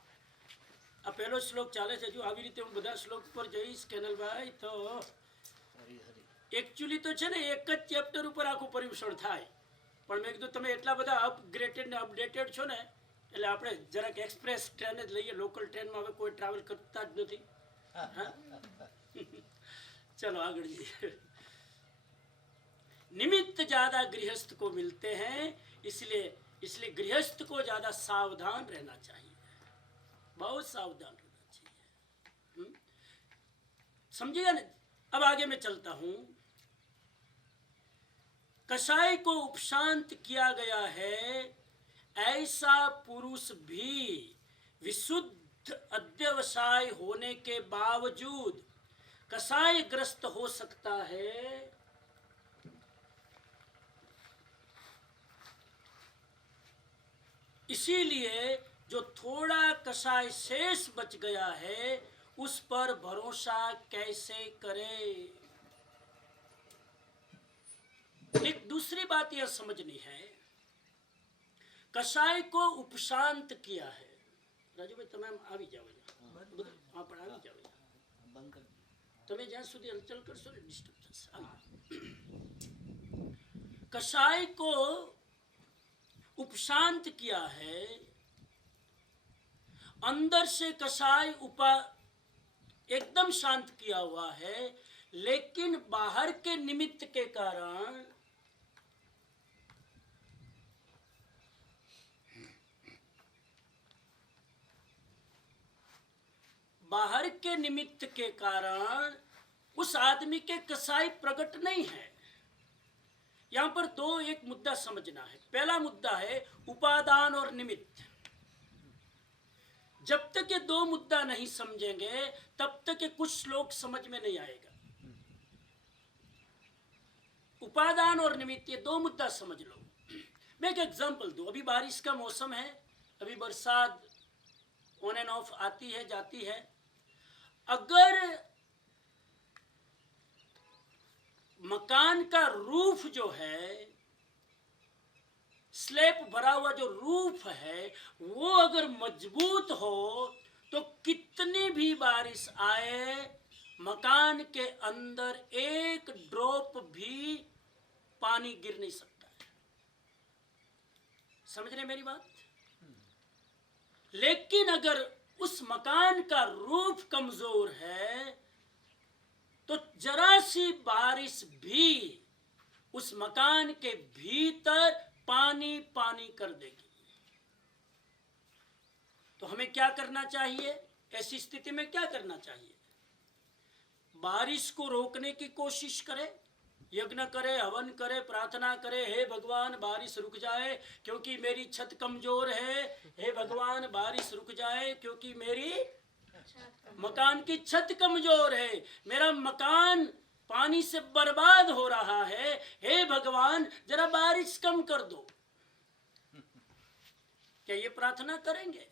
આ પહેલો શ્લોક ચાલે છે. જો આવી રીતે હું બધા શ્લોક પર જઈશ કેનલભાઈ તો એકચ્યુઅલી તો છે ને એક જ ચેપ્ટર ઉપર આખું પરિવેષણ થાય, પણ મેં કીધું તમે એટલા બધા અપગ્રેડેડ ને અપડેટેડ છો ને એટલે આપણે જરાક એક્સપ્રેસ ટ્રેન જ લઈએ. લોકલ ટ્રેનમાં હવે કોઈ ટ્રાવેલ કરતા જ નથી. चलो आगे बढ़िए. निमित्त ज्यादा गृहस्थ को मिलते हैं, इसलिए गृहस्थ को ज्यादा सावधान रहना चाहिए, बहुत सावधान रहना चाहिए. समझिएगा ना. अब आगे मैं चलता हूं. कसाई को उपशांत किया गया है, ऐसा पुरुष भी विशुद्ध अध्यवसाय होने के बावजूद कसाय ग्रस्त हो सकता है. इसीलिए जो थोड़ा कसाय शेष बच गया है उस पर भरोसा कैसे करें. एक दूसरी बात यह समझनी है, कसाय को उपशांत किया है. राजू भाई तमाम આવી જાવ, હા પણ આવી જાવ, તમે જ્યાં સુધી હલચલ કરશો ને ડિસ્ટર્બ થશે. कसाय को उपशांत किया है, अंदर से कसाय एकदम शांत किया हुआ है, लेकिन बाहर के निमित्त के कारण उस आदमी के कसाई प्रकट नहीं है. यहां पर दो एक मुद्दा समझना है. पहला मुद्दा है उपादान और निमित्त. जब तक ये दो मुद्दा नहीं समझेंगे तब तक ये कुछ श्लोक समझ में नहीं आएगा. उपादान और निमित्त ये दो मुद्दा समझ लो. मैं एक एग्जांपल दूं. अभी बारिश का मौसम है, अभी बरसात ऑन एंड ऑफ आती है जाती है. अगर मकान का रूफ जो है, स्लैब भरा हुआ जो रूफ है, वो अगर मजबूत हो तो कितनी भी बारिश आए मकान के अंदर एक ड्रॉप भी पानी गिर नहीं सकता है. समझ रहे मेरी बात. लेकिन अगर उस मकान का रूफ कमजोर है तो जरा सी बारिश भी उस मकान के भीतर पानी पानी कर देगी. तो हमें क्या करना चाहिए ऐसी स्थिति में? क्या करना चाहिए? बारिश को रोकने की कोशिश करे, यज्ञ करे, हवन करे, प्रार्थना करे, हे भगवान बारिश रुक जाए क्योंकि मेरी छत कमजोर है, हे भगवान बारिश रुक जाए क्योंकि मेरी मकान की छत कमजोर है, मेरा मकान पानी से बर्बाद हो रहा है, हे भगवान जरा बारिश कम कर दो. क्या ये प्रार्थना करेंगे?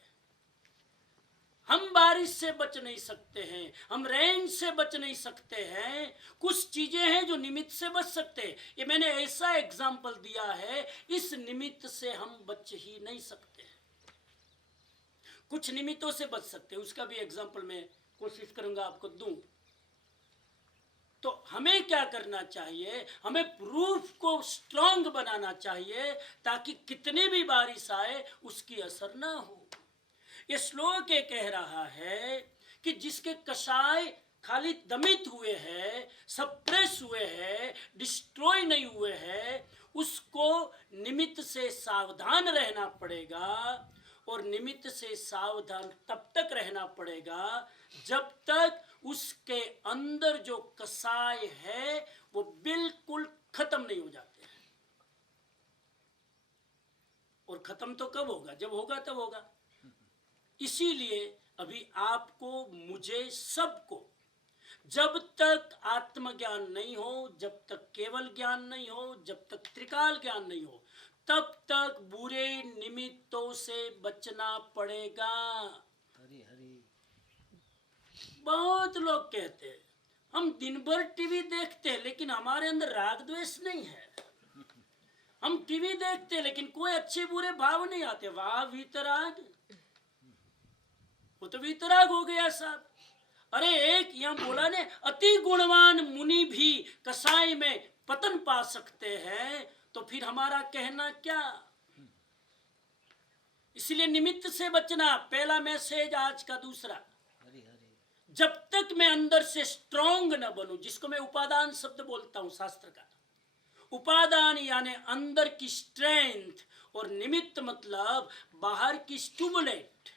हम बारिश से बच नहीं सकते हैं, हम रेन से बच नहीं सकते हैं. कुछ चीजें हैं जो निमित्त से बच सकते हैं. ये मैंने ऐसा एग्जाम्पल दिया है, इस निमित्त से हम बच ही नहीं सकते. कुछ निमित्तों से बच सकते हैं, उसका भी एग्जाम्पल मैं कोशिश करूंगा आपको दूं. तो हमें क्या करना चाहिए? हमें रूफ को स्ट्रांग बनाना चाहिए ताकि कितनी भी बारिश आए उसकी असर ना हो. ये श्लोक ये कह रहा है कि जिसके कसाय खाली दमित हुए हैं, सप्रेस हुए हैं, डिस्ट्रॉय नहीं हुए हैं, उसको निमित्त से सावधान रहना पड़ेगा. और निमित्त से सावधान तब तक रहना पड़ेगा जब तक उसके अंदर जो कसाय है वो बिल्कुल खत्म नहीं हो जाते हैं. और खत्म तो कब होगा? जब होगा तब होगा. इसीलिए अभी आपको, मुझे, सबको जब तक आत्मज्ञान नहीं हो, जब तक केवल ज्ञान नहीं हो, जब तक त्रिकाल ज्ञान नहीं हो, तब तक बुरे निमित्तों से बचना पड़ेगा. हरि हरि. बहुत लोग कहते हैं हम दिन भर टीवी देखते हैं लेकिन हमारे अंदर राग द्वेष नहीं है. हम टीवी देखते हैं लेकिन कोई अच्छे बुरे भाव नहीं आते. वाह वीतराग. वो तो वितराग हो गया साहब। अरे एक यहाँ बोला ने, अति गुणवान मुनि भी कसाई में पतन पा सकते हैं, तो फिर हमारा कहना क्या। इसलिए निमित्त से बचना, पहला मैसेज आज का। दूसरा, जब तक मैं अंदर से स्ट्रांग न बनूं, जिसको मैं उपादान शब्द बोलता हूं शास्त्र का, उपादान यानी अंदर की स्ट्रेंथ, और निमित्त मतलब बाहर की स्टिमुलेट,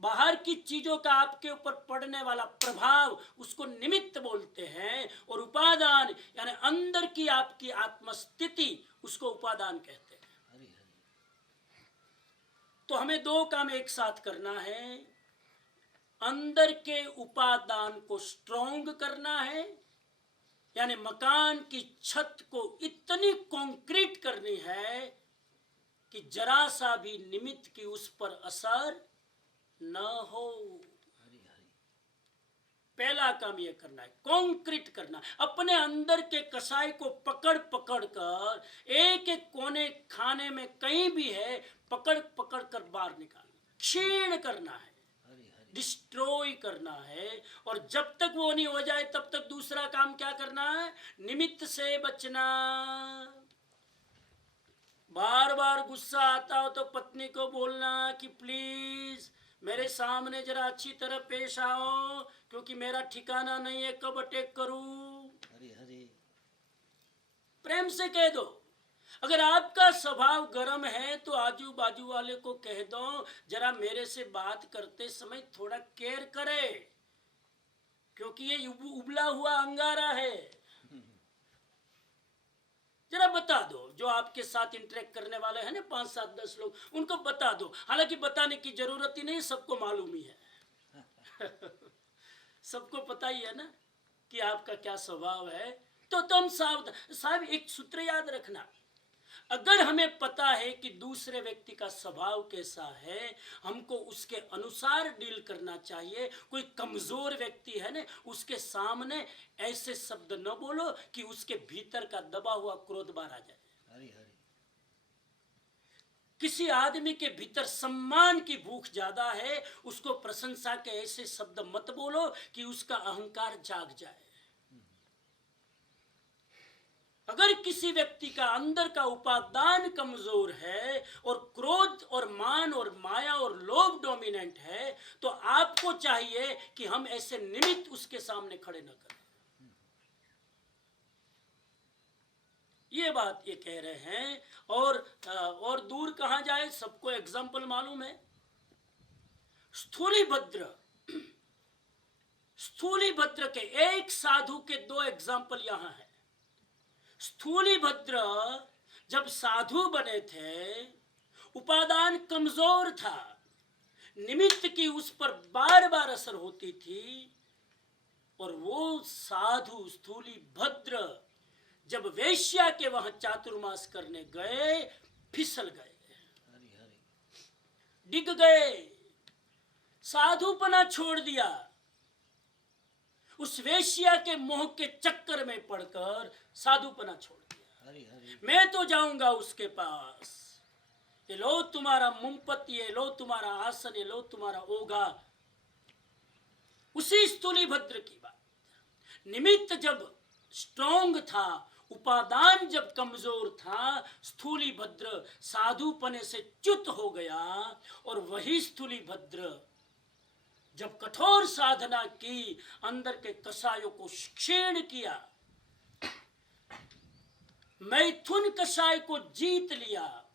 बाहर की चीजों का आपके ऊपर पड़ने वाला प्रभाव, उसको निमित्त बोलते हैं। और उपादान यानी अंदर की आपकी आत्मस्थिति, उसको उपादान कहते हैं। तो हमें दो काम एक साथ करना है, अंदर के उपादान को स्ट्रॉन्ग करना है, यानी मकान की छत को इतनी कंक्रीट करनी है कि जरा सा भी निमित्त की उस पर असर न हो। पहला काम यह करना है, कंक्रीट करना, अपने अंदर के कसाई को पकड़ पकड़ कर, एक एक कोने खाने में कहीं भी है, पकड़ पकड़ कर बाहर निकालना, क्षीण करना है, डिस्ट्रॉय करना है। और जब तक वो नहीं हो जाए तब तक दूसरा काम क्या करना है, निमित्त से बचना। बार बार गुस्सा आता हो तो पत्नी को बोलना कि प्लीज मेरे सामने जरा अच्छी तरह पेश आओ, क्योंकि मेरा ठिकाना नहीं है कब अटैक करूं। प्रेम से कह दो। अगर आपका स्वभाव गर्म है तो आजू बाजू वाले को कह दो, जरा मेरे से बात करते समय थोड़ा केयर करे, क्योंकि ये उबला हुआ अंगारा है। जरा बता दो, जो आपके साथ इंटरेक्ट करने वाले हैं ना 5, 7, 10 लोग, उनको बता दो। हालांकि बताने की जरूरत ही नहीं, सबको मालूम ही है। सबको पता ही है ना कि आपका क्या स्वभाव है। तो तुम साहब एक सूत्र याद रखना, अगर हमें पता है कि दूसरे व्यक्ति का स्वभाव कैसा है, हमको उसके अनुसार डील करना चाहिए। कोई कमजोर व्यक्ति है ना, उसके सामने ऐसे शब्द न बोलो कि उसके भीतर का दबा हुआ क्रोध बाहर आ जाए। किसी आदमी के भीतर सम्मान की भूख ज्यादा है, उसको प्रशंसा के ऐसे शब्द मत बोलो कि उसका अहंकार जाग जाए। अगर किसी व्यक्ति का अंदर का उपादान कमजोर है और क्रोध और मान और माया और लोभ डोमिनेंट है, तो आपको चाहिए कि हम ऐसे निमित्त उसके सामने खड़े न करें। ये बात ये कह रहे हैं। और दूर कहां जाए, सबको एग्जाम्पल मालूम है। स्थूलीभद्र के एक साधु के 2 एग्जाम्पल यहां है। स्थूलीभद्र जब साधु बने थे, उपादान कमजोर था, निमित्त की उस पर बार बार असर होती थी, और वो साधु स्थूलीभद्र जब वेश्या के वहां चातुर्मास करने गए, फिसल गए, डिग गए, साधुपना छोड़ दिया, उस वेश्या के मोह के चक्कर में पड़कर साधुपना छोड़ दिया। मैं तो जाऊंगा उसके पास, ये लो तुम्हारा मुंपति, ये लो तुम्हारा आसन, ये लो तुम्हारा ओगा। उसी स्थूलीभद्र की बात। निमित्त जब स्ट्रॉन्ग था, उपादान जब कमजोर था, स्थूलीभद्र साधुपने से च्युत हो गया। और वही स्थूलीभद्र जब कठोर साधना की, अंदर के कसायों को क्षीण किया, मैथुन कसाय को जीत लिया,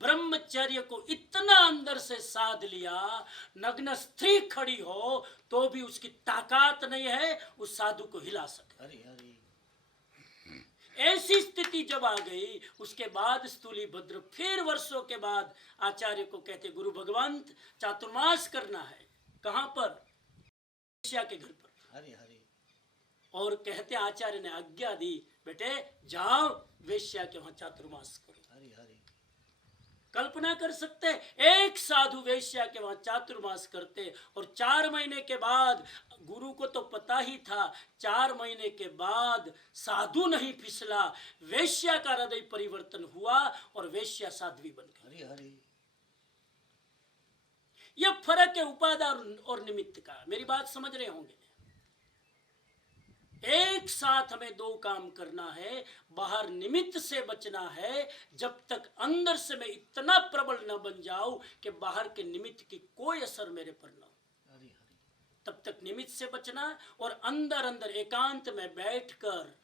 ब्रह्मचर्य को इतना अंदर से साध लिया, नग्न स्त्री खड़ी हो तो भी उसकी ताकत नहीं है उस साधु को हिला सके। ऐसी स्थिति जब आ गई, उसके बाद स्थूलीभद्र फिर वर्षों के बाद आचार्य को कहते, गुरु भगवंत चातुर्मास करना है। कहां पर? वेश्या के घर पर। और कहते आचार्य ने आज्ञा दी, बेटे जाओ वेश्या के वहां चातुर्मास करो। कल्पना कर सकते, एक साधु वेश्या के वहां चातुर्मास करते, और 4 महीने के बाद, गुरु को तो पता ही था, 4 महीने के बाद साधु नहीं फिसला, वेश्या का हृदय परिवर्तन हुआ और वेश्या साध्वी बन गई। यह फर्क है उपादान और निमित्त का। मेरी बात समझ रहे होंगे। एक साथ हमें दो काम करना है। बाहर निमित्त से बचना है जब तक अंदर से मैं इतना प्रबल न बन जाऊं कि बाहर के निमित्त की कोई असर मेरे पर न हो, तब तक निमित्त से बचना। और अंदर अंदर एकांत में बैठकर,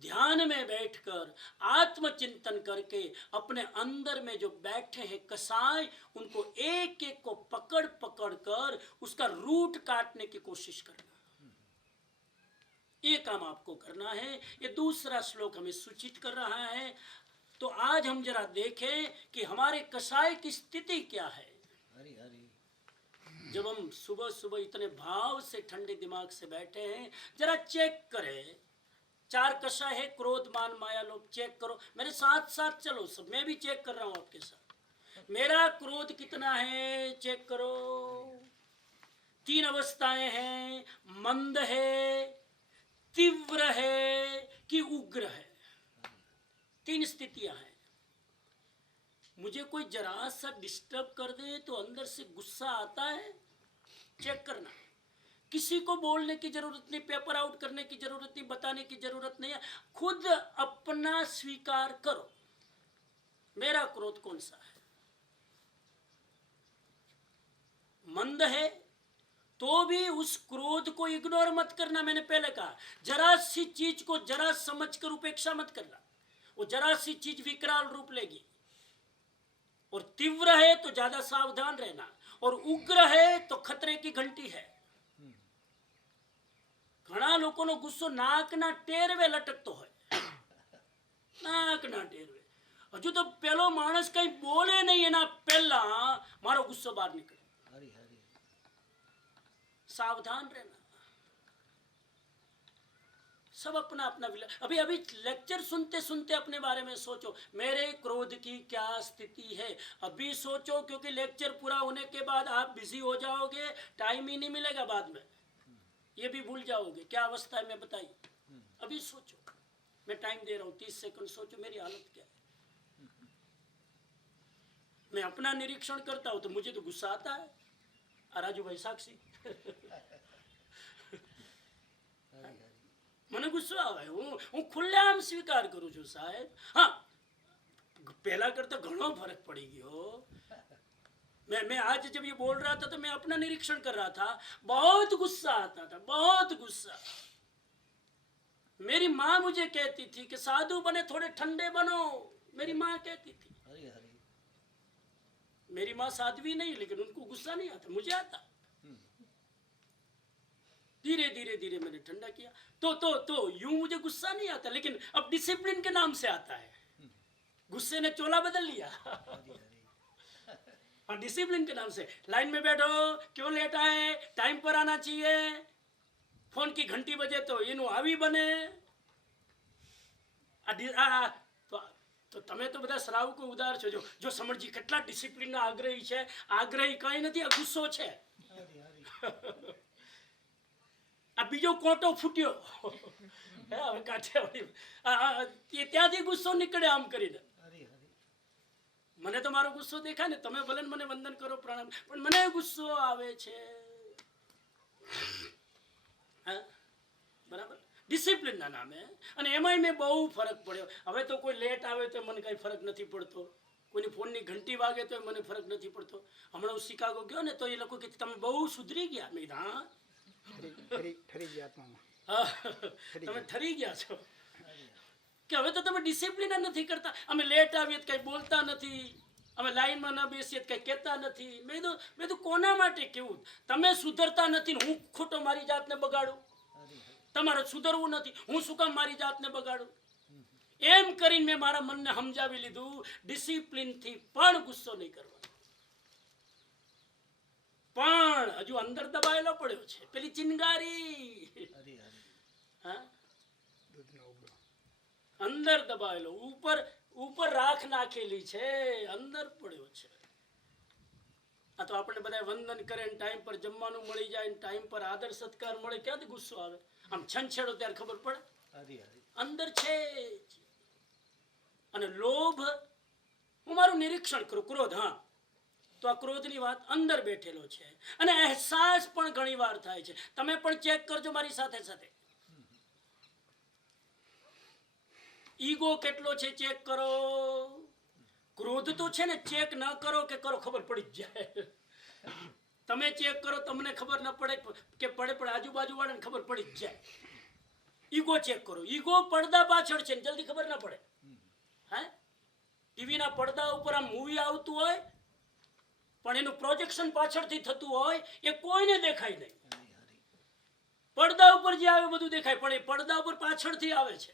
ध्यान में बैठकर आत्मचिंतन करके अपने अंदर में जो बैठे हैं कसाई, उनको एक एक को पकड़ पकड़ कर उसका रूट काटने की कोशिश करना। ये काम आपको करना है। ये दूसरा श्लोक हमें सूचित कर रहा है। तो आज हम जरा देखें कि हमारे कसाई की स्थिति क्या है। जब हम सुबह सुबह इतने भाव से ठंडे दिमाग से बैठे हैं, जरा चेक करें। 4 कषाय है, क्रोध मान माया लोभ। चेक करो, मेरे साथ साथ चलो सब, मैं भी चेक कर रहा हूं आपके साथ। मेरा क्रोध कितना है चेक करो। 3 अवस्थाएं हैं, मंद है, तीव्र है कि उग्र है। 3 स्थितियां हैं। मुझे कोई जरा सा डिस्टर्ब कर दे तो अंदर से गुस्सा आता है, चेक करना। किसी को बोलने की जरूरत नहीं, पेपर आउट करने की जरूरत नहीं, बताने की जरूरत नहीं है। खुद अपना स्वीकार करो, मेरा क्रोध कौन सा है। मंद है तो भी उस क्रोध को इग्नोर मत करना। मैंने पहले कहा, जरा सी चीज को जरा समझकर उपेक्षा मत करना, वो जरा सी चीज विकराल रूप लेगी। और तीव्र है तो ज्यादा सावधान रहना, और उग्र है तो खतरे की घंटी है। घना लोगों नो गुस्सो नाक ना टेरवे लटकतो है, नाक ना टेरवे। हजू तो पेलो मानस कहीं बोले नहीं है ना, पहला मारो गुस्सो बाहर निकले। सावधान रहना। सब अपना अपना अभी अभी लेक्चर सुनते सुनते अपने बारे में सोचो, मेरे क्रोध की क्या स्थिति है। अभी सोचो, क्योंकि लेक्चर पूरा होने के बाद आप बिजी हो जाओगे, टाइम ही नहीं मिलेगा बाद में, ये भी भूल जाओगे क्या अवस्था है मैं बताइए। अभी सोचो, मैं टाइम दे रहा हूं 30 सेकंड, सोचो मेरी हालत क्या है। मैं अपना निरीक्षण करता हूं तो मुझे तो गुस्सा आता है। राजू भाई साक्षी મને ગુસ્સો આવે, હું ખુલ્લેઆમ સ્વીકાર કરું છું સાહેબ। હા, पहला करता घणो फर्क पड़ी गयो। मैं आज जब ये बोल रहा था तो मैं अपना निरीक्षण कर रहा था, बहुत गुस्सा आता था, बहुत गुस्सा। मेरी माँ मुझे कहती थी कि साधु बने थोड़े ठंडे बनो, मेरी माँ कहती थी। मेरी माँ साध्वी नहीं, लेकिन उनको गुस्सा नहीं आता, मुझे आता। धीरे धीरे धीरे मैंने ठंडा किया तो यूं मुझे गुस्सा नहीं आता, लेकिन अब डिसिप्लिन के नाम से आता है। गुस्से ने चोला बदल लिया। और डिसिप्लिन के नाम से लाइन में बैठो, क्यों लेट आए, टाइम पर आना चाहिए, फोन की घंटी बजे तो इनु आवी बने। तो તમે તો બધા શ્રાવકો ઉદાર છો, જો સમજી કેટલા ડિસિપ્લિનના આગ્રહી છે। આગ્રહી કઈ નથી, આ ગુસ્સો છે। આ બીજો કોટો ફૂટ્યો, હવે કાઠિયાવાડી ત્યાંથી ગુસ્સો નીકળે આમ કરીને। મને તો મારો ગુસ્સો દેખાય ને, તમે ભલે મને વંદન કરો, પ્રણામ, પણ મને ગુસ્સો આવે છે। બરાબર, ડિસિપ્લિનના નામે। અને એમાંય મેં બહુ ફરક પડ્યો। હવે તો કોઈ લેટ આવે તો મને કઈ ફરક નથી પડતો, કોઈની ફોનની ઘંટી વાગે તો મને ફરક નથી પડતો। હમણાં હું શિકાગો ગયો ને તો એ લોકો કે તમે બહુ સુધરી ગયા। મેં કીધું હા, તમે ઠરી ગયા છો કે હવે તો તમે ડિસિપ્લિન નથી કરતા। અમે લેટ આવીએ તો કઈ બોલતા નથી, અમે લાઈનમાં ન બેસીએ તો કઈ કહેતા નથી। મેં કીધું કોના માટે કેવું, તમે સુધરતા નથી, હું ખોટો મારી જાતને બગાડું, તમારે સુધરવું નથી, હું શું કામ મારી જાતને બગાડું। એમ કરીને મેં મારા મનને સમજાવી લીધું, ડિસિપ્લિનથી પણ ગુસ્સો નહીં કરવાનો। પણ હજુ અંદર દબાયેલો પડ્યો છે, પેલી ચિનગારી અંદર દબાયેલો, ઉપર રાખ નાખેલી છે, અંદર પડ્યો છે। આ તો આપણે બધા વંદન કરે, ટાઈમ પર જમવાનું મળી જાય, ટાઈમ પર આદર સત્કાર મળે, ક્યાંથી ગુસ્સો આવે। આમ છંછેડો ત્યારે ખબર પડે અંદર છે જ। અને લોભ, હું મારું નિરીક્ષણ કરું, ક્રોધ, હા તો આ ક્રોધની વાત અંદર બેઠેલો છે અને અહેસાસ પણ ઘણીવાર થાય છે. તમે પણ ચેક કરજો મારી સાથે સાથે. ઈગો કેટલો છે ચેક કરો. ક્રોધ તો છે ને, ચેક ન કરો કે કરો ખબર પડી જ જાય. તમે ચેક કરો તમને ખબર ન પડે કે પડે પણ આજુબાજુ વાળાને ખબર પડી જ જાય. ઈગો ચેક કરો. ઈગો પડદા પાછળ છે ને જલ્દી ખબર ન પડે. હે, ટીવીના પડદા ઉપર આમ મૂવી આવતું હોય પણ એનું પ્રોજેક્શન પાછળથી થતું હોય એ કોઈને દેખાય નહીં. પડદા ઉપર જે આવે બધું દેખાય પણ એ પડદા ઉપર પાછળથી આવે છે.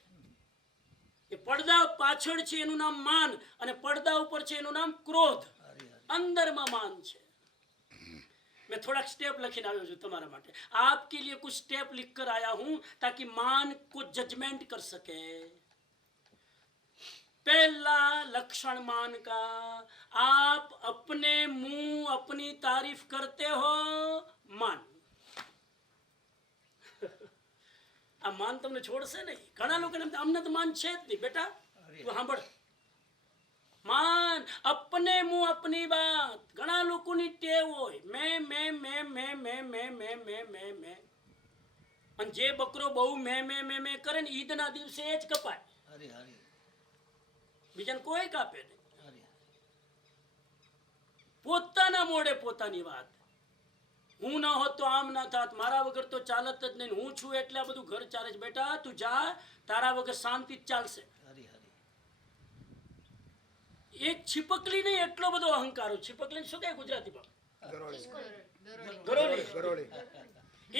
એ પડદા પાછળ છે એનું નામ માન અને પડદા ઉપર છે એનું નામ ક્રોધ. અંદરમાં માન છે. मैं थोड़ा स्टेप लिखने आया हूँ तुम्हारा माटे. आपके लिए कुछ स्टेप लिख कर आया हूँ ताकि मान को जजमेंट कर सके. पहला लक्षण मान का, आप अपने मुंह अपनी तारीफ करते हो. मान આ માન તમને છોડશે નહીં. ઘણા લોકોને અમને તો માન છે જ નહીં. બેટા તું સાંભળ, માન अपने मुंह अपनी बात. ઘણા લોકોની ટેવ હોય મેં અને જે બકરો બહુ મેં કરે ને ઈદના દિવસે એ જ કપાય. બીજાને કોઈ કાપે નહીં. પોતાના મોઢે પોતાની વાત. હું ન હોત તો આમ ના થાત, મારા વગર તો ચાલત જ નહીં, હું છું એટલે આ બધું ઘર ચાલે છે. બેટા તું જા, તારા વગર શાંતિ જ ચાલશે. એક છીપકલી નહીં એટલો બધો અહંકાર. છીપકલી શું કહે ગુજરાતીમાં? ગરોળી.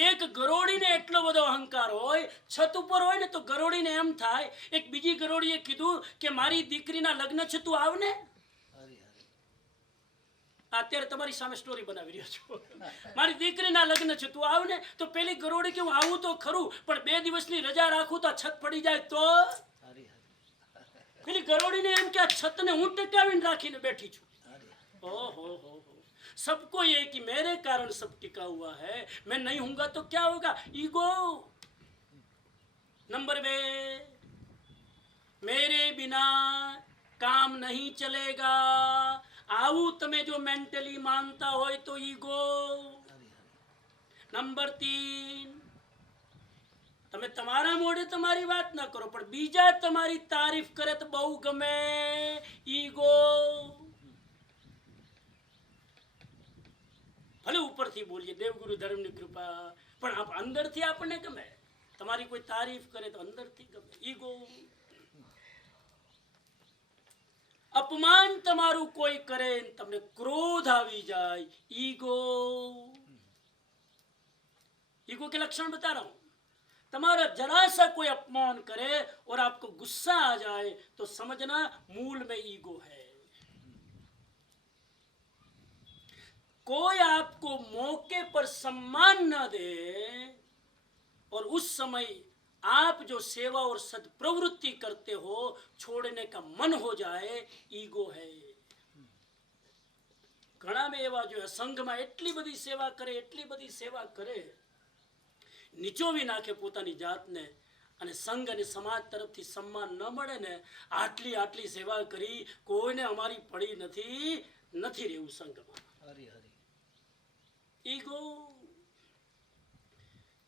એક ગરોળીને એટલો બધો અહંકાર હોય. છત ઉપર હોય ને તો ગરોળીને એમ થાય, એક બીજી ગરોળીએ કીધું કે મારી દીકરીના લગ્ન છે તું આવ ને. અત્યારે તમારી સામે સ્ટોરી બનાવી રહ્યો છું. મારી દીકરીના લગ્ન છે તું આવ ને. તો પેલી ગરોળી કે હું આવું તો ખરું પણ 2 દિવસની રજા રાખું તો છત પડી જાય તો. પેલી ગરોળીને એમ કે આ છતને હું ટકાવીને રાખીને બેઠી છું. ओहो सबको ये कि मेरे कारण सब टिका हुआ है, मैं नहीं हूंगा तो क्या होगा? ईगो. नंबर 2, मेरे बिना काम नहीं चलेगा. આવું તમે જો મેન્ટલી માનતા હોય તો ઈગો. નંબર 3, તમે તમારા મોઢે તમારી વાત ના કરો પણ બીજા તમારી તારીફ કરે તો બહુ ગમે. ઈગો. ભલે ઉપરથી બોલીએ દેવગુરુ ધર્મની કૃપા પણ અંદરથી આપણને ગમે. તમારી કોઈ તારીફ કરે તો અંદરથી ગમે. ઈગો. અપમાન તમારું કોઈ કરે તમને ક્રોધ આવી જાય. ईगो. ईगो के लक्षण बता रहा हूं. तुम्हारा जरा सा कोई अपमान करे और आपको गुस्सा आ जाए तो समझना मूल में ईगो है. कोई आपको मौके पर सम्मान न दे और उस समय आप जो सेवा और सद्प्रवृत्ति करते हो छोड़ने का मन हो जाए, ईगो है. घણા में એવા જો સંઘમાં એટલી બધી સેવા કરે નીચોવી નાખે પોતાની જાતને અને સંઘ અને સમાજ તરફથી સન્માન ન મળે ને, આટલી સેવા કરી કોઈને અમારી પડી નથી રહેવું સંઘમાં. ईगो.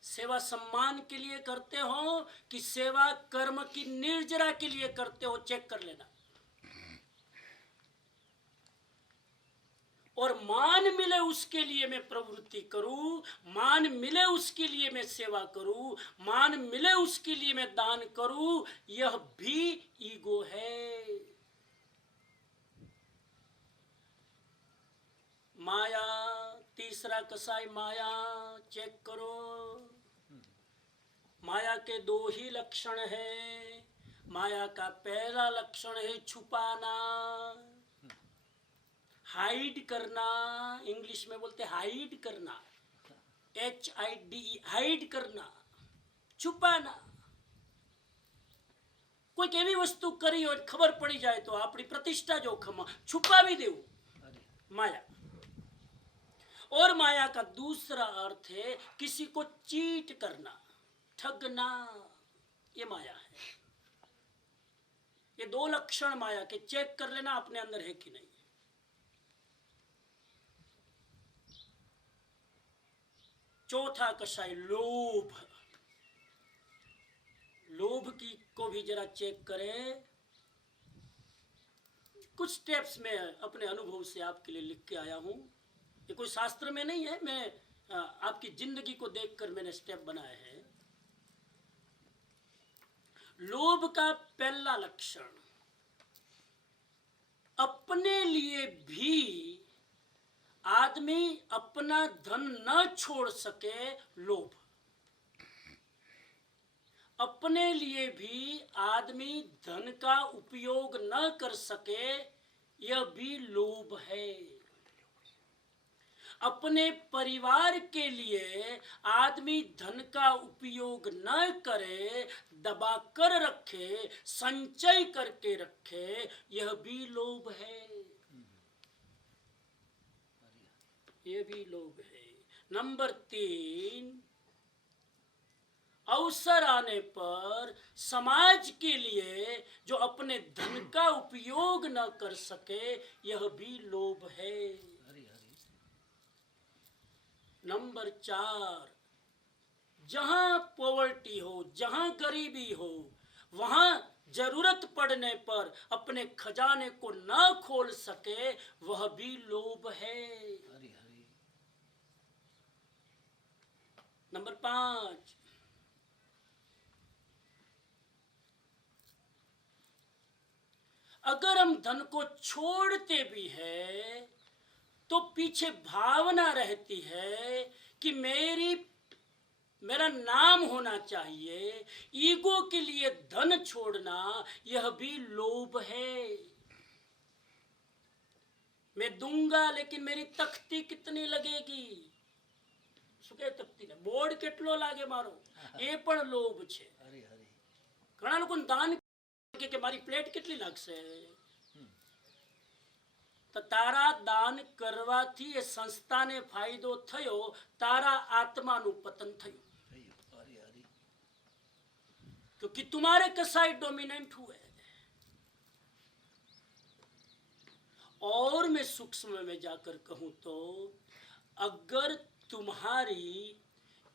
सेवा सम्मान के लिए करते हो कि सेवा कर्म की निर्जरा के लिए करते हो, चेक कर लेना. और मान मिले उसके लिए मैं प्रवृत्ति करूं, मान मिले उसके लिए मैं सेवा करूं, मान मिले उसके लिए मैं दान करूं, यह भी ईगो है. माया. तीसरा कसाई माया. चेक करो. माया के 2 ही लक्षण है. माया का पहला लक्षण है छुपाना, हाइड करना. इंग्लिश में बोलते हाइड करना, HIDE, हाइड करना, છુપાના. કોઈક એવી વસ્તુ કરી હોય ખબર પડી જાય તો આપણી પ્રતિષ્ઠા જોખમમાં છુપાવી દેવું, माया. और माया का दूसरा अर्थ है किसी को चीट करना, ठगना. ये माया है. ये 2 लक्षण माया के चेक कर लेना अपने अंदर है कि नहीं. चौथा कसाई लोभ। लोभ की को भी जरा चेक करें। कुछ स्टेप्स में अपने अनुभव से आपके लिए लिख के आया हूं। ये कोई शास्त्र में नहीं है, मैं आपकी जिंदगी को देखकर मैंने स्टेप बनाए हैं। लोभ का पहला लक्षण, अपने लिए भी आदमी अपना धन न छोड़ सके, लोभ। अपने लिए भी आदमी धन का उपयोग न कर सके, यह भी लोभ है। अपने परिवार के लिए आदमी धन का उपयोग न करे, दबा कर रखे, संचय करके रखे, यह भी लोभ है। यह भी लोभ है। नंबर 3, अवसर आने पर समाज के लिए जो अपने धन का उपयोग न कर सके, यह भी लोभ है। नंबर 4, जहां पॉवर्टी हो, जहां गरीबी हो, वहां जरूरत पड़ने पर अपने खजाने को न खोल सके, वह भी लोभ है। नंबर 5, अगर हम धन को छोड़ते भी हैं तो पीछे भावना रहती है कि मेरा नाम होना चाहिए। ईगो के लिए धन छोड़ना, यह भी लोभ है। मैं दूंगा लेकिन मेरी तख्ती कितनी लगेगी? सुके तख्ती ने बोर्ड કેટલો લાગે મારો, એ પણ લોભ છે। ઘણા લોકોને દાન કે મારી પ્લેટ કેટલી લાગશે, તો તારા દાન કરવાથી એ સંસ્થાને ફાયદો થયો, તારા આત્માનું પતન થયું, क्योंकि तुम्हारे कसाई डोमिनेंट हुए। और मैं सूक्ष्म में जाकर कहूं तो अगर तुम्हारी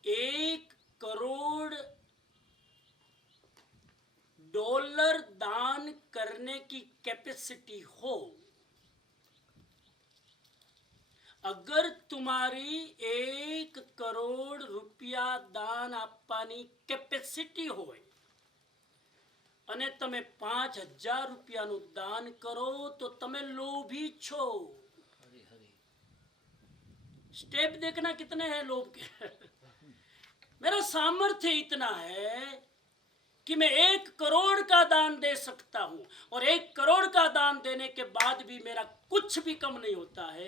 1 करोड़ डॉलर दान करने की कैपेसिटी हो, अगर तुम्हारी 1 करोड़ रुपया दान આપવાની કેપેસિટી હોય અને તમે 5000 રૂપિયાનું દાન કરો તો તમે લોભી છો। स्टेप देखना कितने हैं लोभ के। मेरा सामर्थ्य इतना है कि मैं 1 करोड़ का दान दे सकता हूं, और 1 करोड़ का दान देने के बाद भी मेरा कुछ भी कम नहीं होता है।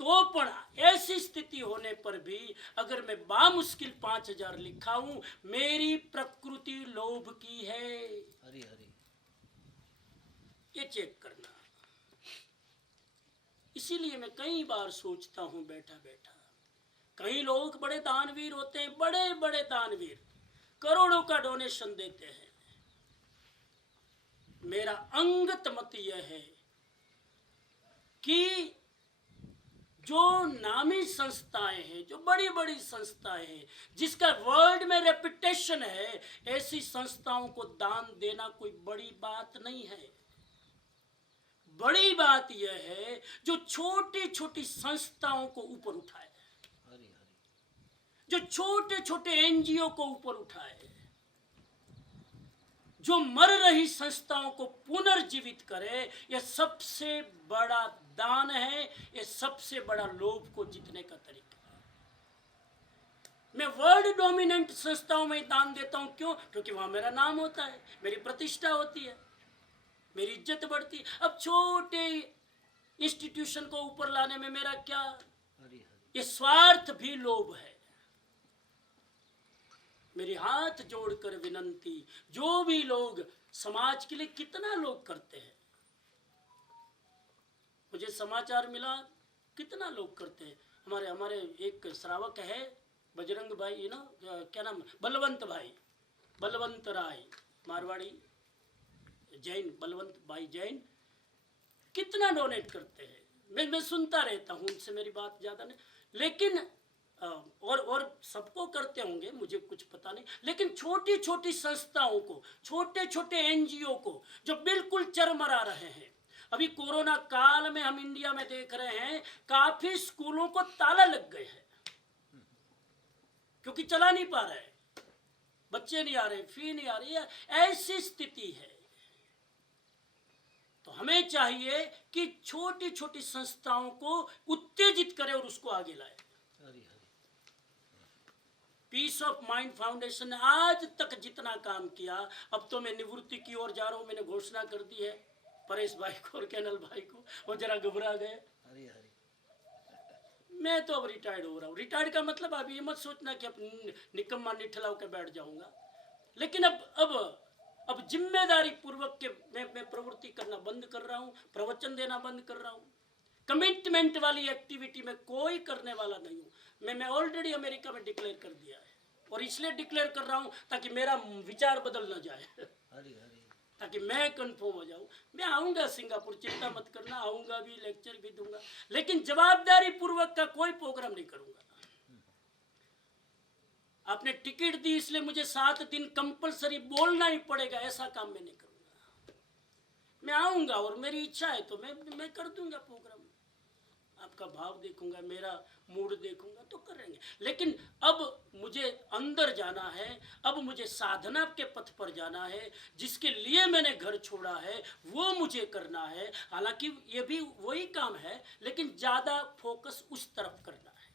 तो पण ऐसी स्थिति होने पर भी अगर मैं बामुश्किल 5000 लिखाऊं, मेरी प्रकृति लोभ की है। ये चेक करना। इसीलिए मैं कई बार सोचता हूं बैठा बैठा, कई लोग बड़े दानवीर होते हैं, बड़े बड़े दानवीर करोड़ों का डोनेशन देते हैं। मेरा अंगत मत यह है कि जो नामी संस्थाएं हैं, जो बड़ी बड़ी संस्थाएं हैं, जिसका वर्ल्ड में रेपुटेशन है, ऐसी संस्थाओं को दान देना कोई बड़ी बात नहीं है। बड़ी बात यह है जो छोटी छोटी संस्थाओं को ऊपर उठाए, जो छोटे छोटे एनजीओ को ऊपर उठाए, जो मर रही संस्थाओं को पुनर्जीवित करे। यह सबसे बड़ा दान है, यह सबसे बड़ा लोभ को जीतने का तरीका है। मैं वर्ल्ड डोमिनेंट संस्थाओं में दान देता हूं, क्यों? क्योंकि वहां मेरा नाम होता है, मेरी प्रतिष्ठा होती है, मेरी इज्जत बढ़ती है। अब छोटे इंस्टीट्यूशन को ऊपर लाने में मेरा क्या? ये स्वार्थ भी लोभ है। मेरी हाथ जोड़कर विनंती, जो भी लोग समाज के लिए कितना लोग करते हैं, मुझे समाचार मिला कितना लोग करते हैं। हमारे एक श्रावक है बजरंग भाई, ना क्या नाम, बलवंत भाई, बलवंत राय, मारवाड़ी जैन, बलवंत भाई जैन, कितना डोनेट करते हैं। मैं सुनता रहता हूं, उनसे मेरी बात ज्यादा नहीं, लेकिन और सबको करते होंगे, मुझे कुछ पता नहीं, लेकिन छोटी छोटी संस्थाओं को, छोटे छोटे एनजीओ को जो बिल्कुल चरमरा रहे हैं। अभी कोरोना काल में हम इंडिया में देख रहे हैं काफी स्कूलों को ताला लग गए हैं क्योंकि चला नहीं पा रहे, बच्चे नहीं आ रहे, फी नहीं आ रही है, ऐसी स्थिति है। तो हमें चाहिए कि छोटी छोटी संस्थाओं को उत्तेजित करें और उसको आगे लाए। पीस ऑफ माइंड फाउंडेशन ने आज तक जितना काम किया, अब तो मैं निवृत्ति की ओर जा रहा हूं, मैंने घोषणा कर दी है परेश भाई को और कैनल भाई को, वो जरा घबरा गए। मैं तो अब रिटायर्ड हो रहा हूँ। रिटायर्ड का मतलब अब ये मत सोचना कि अब निकम्मा निठला होकर बैठ जाऊंगा, लेकिन अब जिम्मेदारी पूर्वक के मैं प्रवृत्ति करना बंद कर रहा हूँ, प्रवचन देना बंद कर रहा हूँ। कमिटमेंट वाली एक्टिविटी में कोई करने वाला नहीं हूँ। मैं ऑलरेडी अमेरिका में डिक्लेयर कर दिया है, और इसलिए डिक्लेयर कर रहा हूँ ताकि मेरा विचार बदल न जाए, ताकि मैं कंफर्म हो जाऊँ। मैं आऊँगा सिंगापुर, चिंता मत करना, आऊँगा भी, लेक्चर भी दूंगा, लेकिन जवाबदारी पूर्वक का कोई प्रोग्राम नहीं करूँगा। आपने टिकट दी इसलिए मुझे 7 दिन कंपलसरी बोलना ही पड़ेगा, ऐसा काम मैं नहीं करूँगा। मैं आऊँगा और मेरी इच्छा है तो मैं कर दूंगा प्रोग्राम। आपका भाव देखूंगा, मेरा मूड देखूंगा तो करेंगे। लेकिन अब मुझे अंदर जाना है, अब मुझे साधना के पथ पर जाना है, जिसके लिए मैंने घर छोड़ा है वो मुझे करना है। हालांकि ये भी वही काम है, लेकिन ज्यादा फोकस उस तरफ करना है।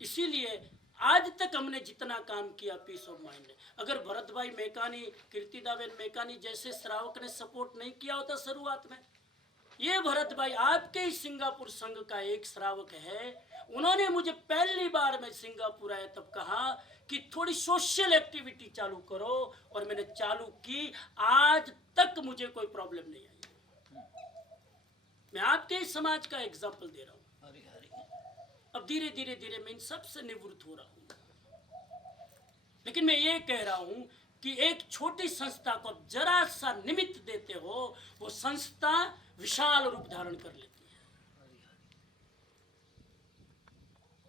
इसीलिए आज तक हमने जितना काम किया पीस ऑफ माइंड ने, अगर भरत भाई मेकानी, कीर्तिदाबेन मेकानी जैसे श्रावक ने सपोर्ट नहीं किया होता शुरुआत में, ये भरत भाई आपके ही सिंगापुर संघ का एक श्रावक है, उन्होंने मुझे पहली बार मैं सिंगापुर आया तब कहा कि थोड़ी सोशल एक्टिविटी चालू करो, और मैंने चालू की। आज तक मुझे कोई प्रॉब्लम नहीं आई। मैं आपके ही समाज का एग्जाम्पल दे रहा हूँ। अब धीरे धीरे धीरे मैं इन सबसे निवृत्त हो रहा हूँ, लेकिन मैं ये कह रहा हूँ कि एक छोटी संस्था को अब जरा सा निमित्त देते हो, वो संस्था विशाल रूप धारण कर लेती है।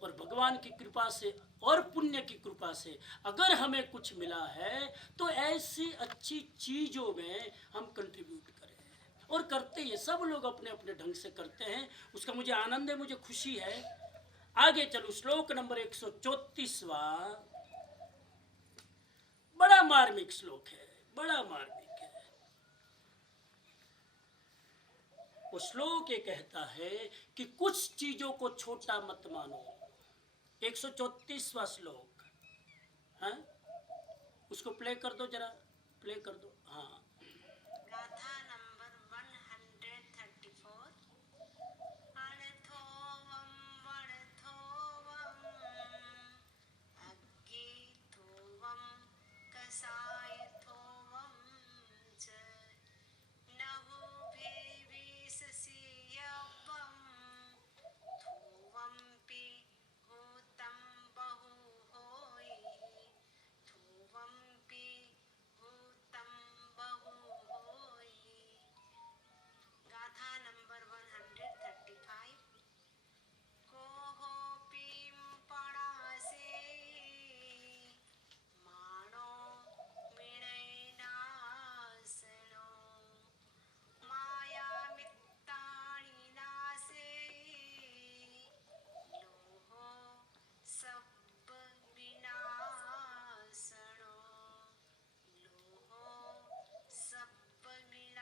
और भगवान की कृपा से और पुण्य की कृपा से अगर हमें कुछ मिला है तो ऐसी अच्छी चीजों में हम कंट्रीब्यूट करें, और करते हैं। सब लोग अपने अपने ढंग से करते हैं, उसका मुझे आनंद है, मुझे खुशी है। आगे चलो, श्लोक नंबर 134वां, बड़ा मार्मिक श्लोक है, बड़ा मार्मिक है। वो श्लोक ये कहता है कि कुछ चीजों को छोटा मत मानो। 134वां श्लोक है, उसको प्ले कर दो, जरा प्ले कर दो। हाँ, गाथा नंबर 134। अर्थोवम वर्थोवम अग्गिथोवम कसायथोवम च नहुभिविससीयवम थोवम्पि भूतं बहुहोयि थोवम्पि भूतं बहुहोयि। गाथा नंबर 135। कोहोपीं पणासेयि मानो मिणैनासनो मायामित्तानि नासेयि लोहो सब्बविनाशनो लोहो सब्बविनाशनो।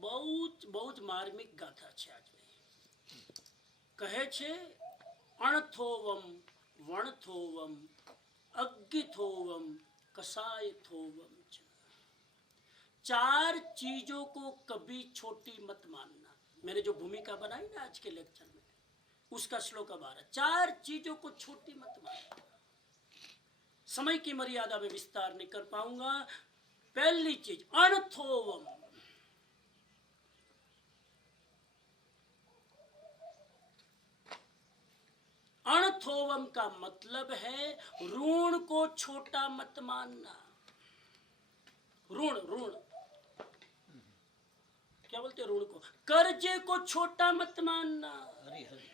बहुत बहुत मार्मिक गाथा છે આજની। કહે છે અણથોવમ વણથોવમ अग्गिथोवम कसायथोवम च। 4 चीजों को कभी छोटी मत मानना। मैंने जो भूमिका बनाई ना आज के लेक्चर में, उसका श्लोक अब आ रहा है। 4 चीजों को छोटी मत मानना। समय की मर्यादा में विस्तार नहीं कर पाऊंगा। पहली चीज अणथोवम, अणथोवम का मतलब है ऋण को छोटा मत मानना। ऋण ऋण क्या बोलते हैं ऋण को, कर्जे को छोटा मत मानना। हरि हरि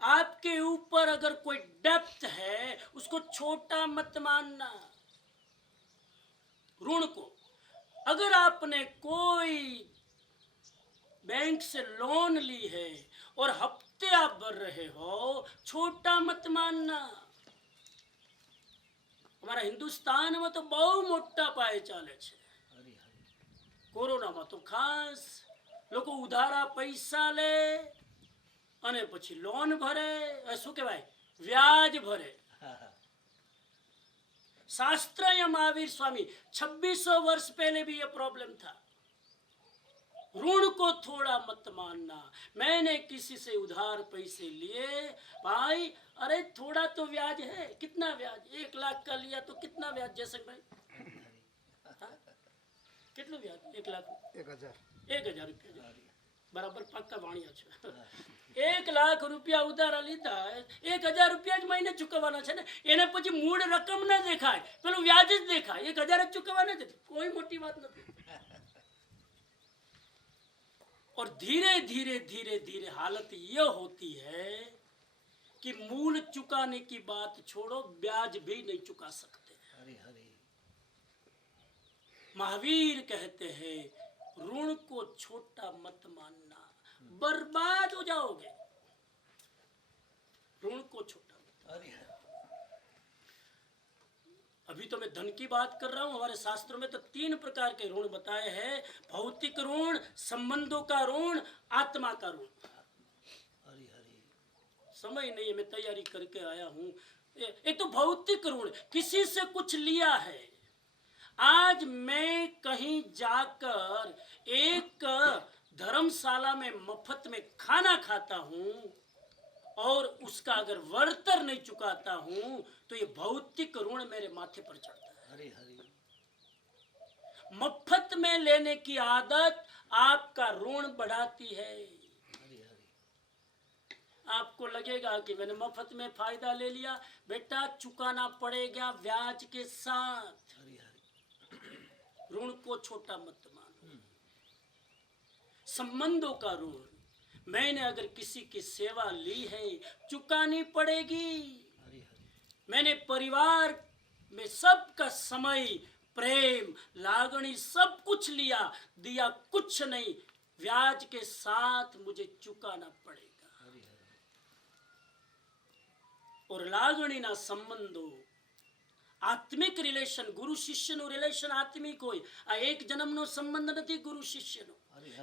आपके ऊपर अगर कोई डेप्थ है उसको छोटा मत मानना। ऋण को अगर आपने कोई बैंक से लोन ली है और हफ्ते आप भर रहे हो, छोटा मत मानना। हमारा हिंदुस्तान में तो बहुत मोटा पाए चाले छे। हरि हरि कोरोना में तो खास लोग उधारा पैसा ले અને પછી લોન ભરે, શું કહેવાય, વ્યાજ ભરે। शास्त्र या महावीर स्वामी 2600 वर्ष पहले भी ये प्रॉब्लम था। ऋण को थोड़ा मत मानना। मैंने किसी से उधार पैसे लिए, भाई अरे थोड़ा तो ब्याज है, कितना ब्याज, 1 लाख का लिया तो कितना ब्याज जैसे भाई, कितना ब्याज, 1 लाख 1000 रुपया बराबर पक्का वाणिया छे। 1 लाख रुपया उधार लीधा, 1000 रुपया ज महीने चुकवाना छे ने, एने પછી મૂળ રકમ ન દેખાય, પેલું વ્યાજ જ દેખાય, 1000 જ ચૂકવવાના છે, कोई मोटी बात नहीं। और धीरे धीरे धीरे धीरे हालत ये होती है कि मूल चुकाने की बात छोड़ो, ब्याज भी नहीं चुका सकते। हरि हरि महावीर कहते हैं ऋण को छोटा मत मानना, बर्बाद हो जाओगे। ऋण को छोटा मत। हरि हरि अभी तो मैं धन की बात कर रहा हूं। हमारे शास्त्रों में तो 3 प्रकार के ऋण बताए हैं, भौतिक ऋण, संबंधों का ऋण, आत्मा का ऋण। हरि हरि समय नहीं है, मैं तैयारी करके आया हूं। एक तो भौतिक ऋण, किसी से कुछ लिया है। आज मैं कहीं जाकर एक धर्मशाला में मुफ्त में खाना खाता हूं और उसका अगर वर्तर नहीं चुकाता हूं तो ये भौतिक ऋण मेरे माथे पर चढ़ता है। हरि हरि मुफ्त में लेने की आदत आपका ऋण बढ़ाती है। हरि हरि आपको लगेगा कि मैंने मुफ्त में फायदा ले लिया, बेटा चुकाना पड़ेगा ब्याज के साथ। हरि हरि ऋण को छोटा मत मानो। संबंधों का ऋण, मैंने अगर किसी की सेवा ली है चुकानी पड़ेगी। हरि हरि मैंने परिवार में सबका समय, प्रेम, लागणी सब कुछ लिया, दिया कुछ नहीं, ब्याज के साथ मुझे चुकाना पड़ेगा। हरि हरि और लागणीना संबंधो, आत्मिक रिलेशन, गुरु शिष्यનું રિલેશન આત્મિક હોય। આ એક જન્મનો સંબંધ નથી ગુરુ શિષ્યનો।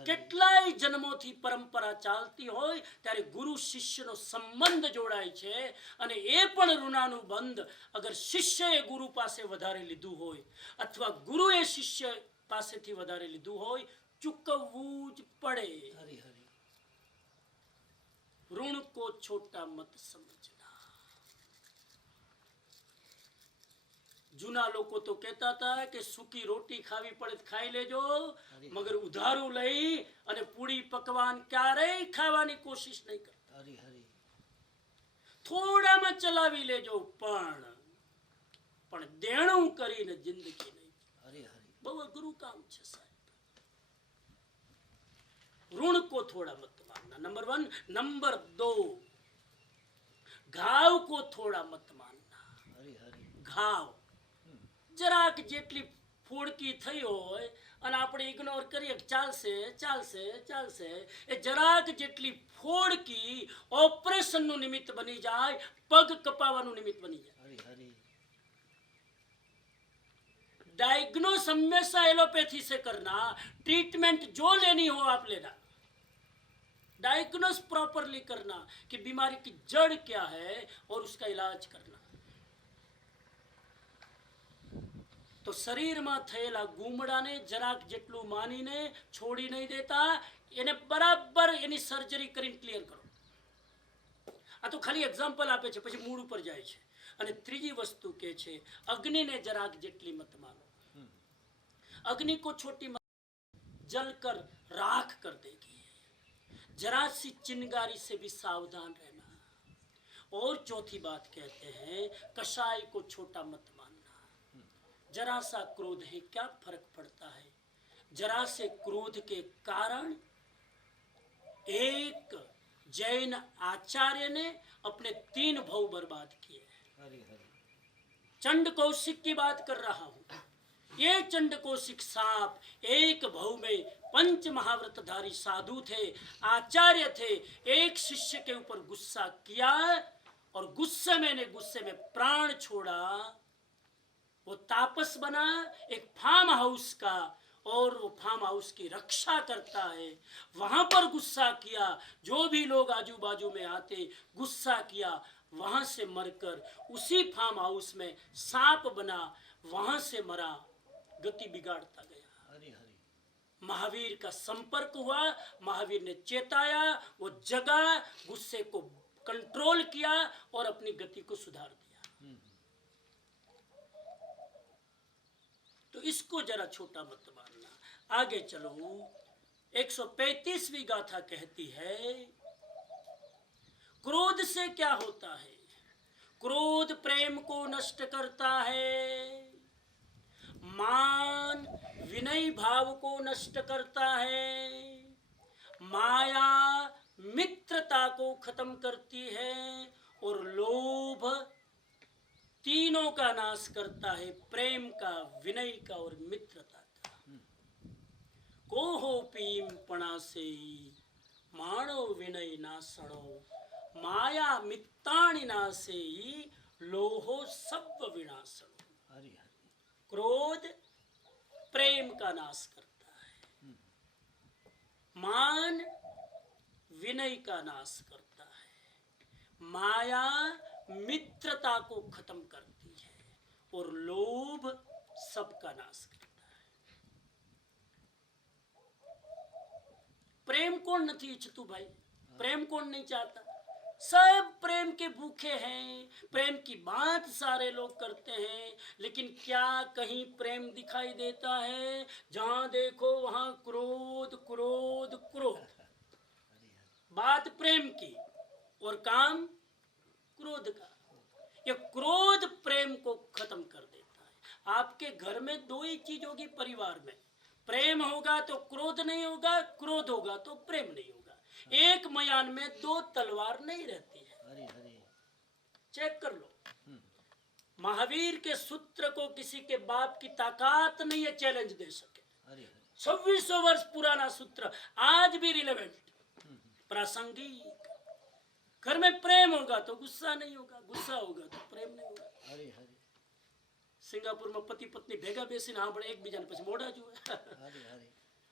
કેટલાય જન્મોથી પરંપરા ચાલતી હોય ત્યારે ગુરુ શિષ્યનો સંબંધ જોડાય છે। અને એ પણ ઋણાનુબંધ અગર શિષ્યએ ગુરુ પાસે વધારે લીધું હોય અથવા ગુરુએ શિષ્ય પાસેથી વધારે લીધું હોય, ચૂકવવું જ પડે। हरि हरि ऋण को छोटा मत समझना। जूना लोग तो कहता था कि सूकी रोटी खावी पड़े तो खाई लेजो, मगर उधारू लई अने पूड़ी पकवान क्यारेय खावानी कोशिश नहीं करता। हरि हरि थोड़ा में चलावी लेजो, पण देणुं करीने जिंदगी नहीं। हरि हरि बहु अघरू काम छे साहेब। ऋण को थोड़ा मत मानना, नंबर 1। नंबर 2, घाव को थोड़ा मत मानना। हरि हरि घाव જરાક જેટલી ફોડકી થઈ હોય અને આપણે ઇગ્નોર કરીએ કે ચાલશે ચાલશે ચાલશે, એ જરાક જેટલી ફોડકી ઓપરેશનનું નિમિત્ત બની જાય, પગ કપાવાનું નિમિત્ત બની જાય। हरि हरि डायग्नोस हमेशा एलोपैथी से करना, ट्रीटमेंट जो लेनी हो आप लेना। डायग्नोस प्रॉपरली करना कि बीमारी की जड़ क्या है और उसका इलाज करना। तो शरीर में थयेला गुमड़ाने जराक जेटलू मानीने छोड़ी नहीं देता, एने बराबर एनी सर्जरी करीने क्लियर करो। आ तो खाली एक्जाम्पल आपे छे, पछी मूड पर जाय छे। अने त्रीजी वस्तु के छे अग्नि ने जराक जेटली मत मानो। अग्नि को छोटी मत, जलकर राख कर देगी। जरा सी चिंगारी से भी सावधान रहना। और चौथी बात कहते हैं कसाई को छोटा मत मानना। जरा सा क्रोध है, क्या फर्क पड़ता है। जरा से क्रोध के कारण एक जैन आचार्य ने अपने 3 भाव बर्बाद किए। हरि हरि चंड कौशिक की बात कर रहा हूं। ये चंड कौशिक सांप एक भाव में 5 महाव्रतधारी साधु थे, आचार्य थे। एक शिष्य के ऊपर गुस्सा किया और गुस्से में प्राण छोड़ा। वो तापस बना एक फार्म हाउस का, और वो फार्म हाउस की रक्षा करता है। वहां पर गुस्सा किया, जो भी लोग आजू बाजू में आते गुस्सा किया, वहां से मरकर उसी फार्म हाउस में सांप बना, वहां से मरा, गति बिगाड़ता गया। हरि हरि महावीर का संपर्क हुआ, महावीर ने चेताया, वो जगा, गुस्से को कंट्रोल किया और अपनी गति को सुधार दिया। तो इसको जरा छोटा मत मानना। आगे चलो, 135वीं गाथा कहती है, क्रोध से क्या होता है? क्रोध प्रेम को नष्ट करता है, मान विनय भाव को नष्ट करता है, माया मित्रता को खत्म करती है, और लोभ तीनों का नाश करता है, प्रेम का, विनय का और मित्रता का। कोहोपीम पणासे माणो विनय नासणो, माया मित्तानि नासे लोहो सब विनाशनो। हरि हरि क्रोध प्रेम का नाश करता है, मान विनय का नाश करता है, माया मित्रता को खत्म करती है, और लोभ सबका नाश करता है। प्रेम कौन नहीं इच्छतु भाई? प्रेम कौन नहीं चाहता? सब प्रेम के भूखे हैं, प्रेम की बात सारे लोग करते हैं, लेकिन क्या कहीं प्रेम दिखाई देता है? जहां देखो वहां क्रोध क्रोध क्रोध। बात प्रेम की और काम क्रोध का। ये क्रोध प्रेम को खत्म कर देता है। आपके घर में 2 ही चीज होगी, परिवार में, प्रेम होगा तो क्रोध नहीं होगा, क्रोध होगा तो प्रेम नहीं होगा। एक मयान में 2 तलवार नहीं रहती है। हरि हरि चेक कर लो, महावीर के सूत्र को किसी के बाप की ताकत नहीं है चैलेंज दे सके। हरि हरि 2600 वर्ष पुराना सूत्र आज भी रिलेवेंट, प्रासंगिक। घर में प्रेम होगा तो गुस्सा नहीं होगा, गुस्सा होगा तो प्रेम नहीं होगा। हरि हरि सिंगापुर में पति पत्नी भेगा बेसिन हाँ बड़े एक बीजान पछ मोड़ा जो है। हरि हरि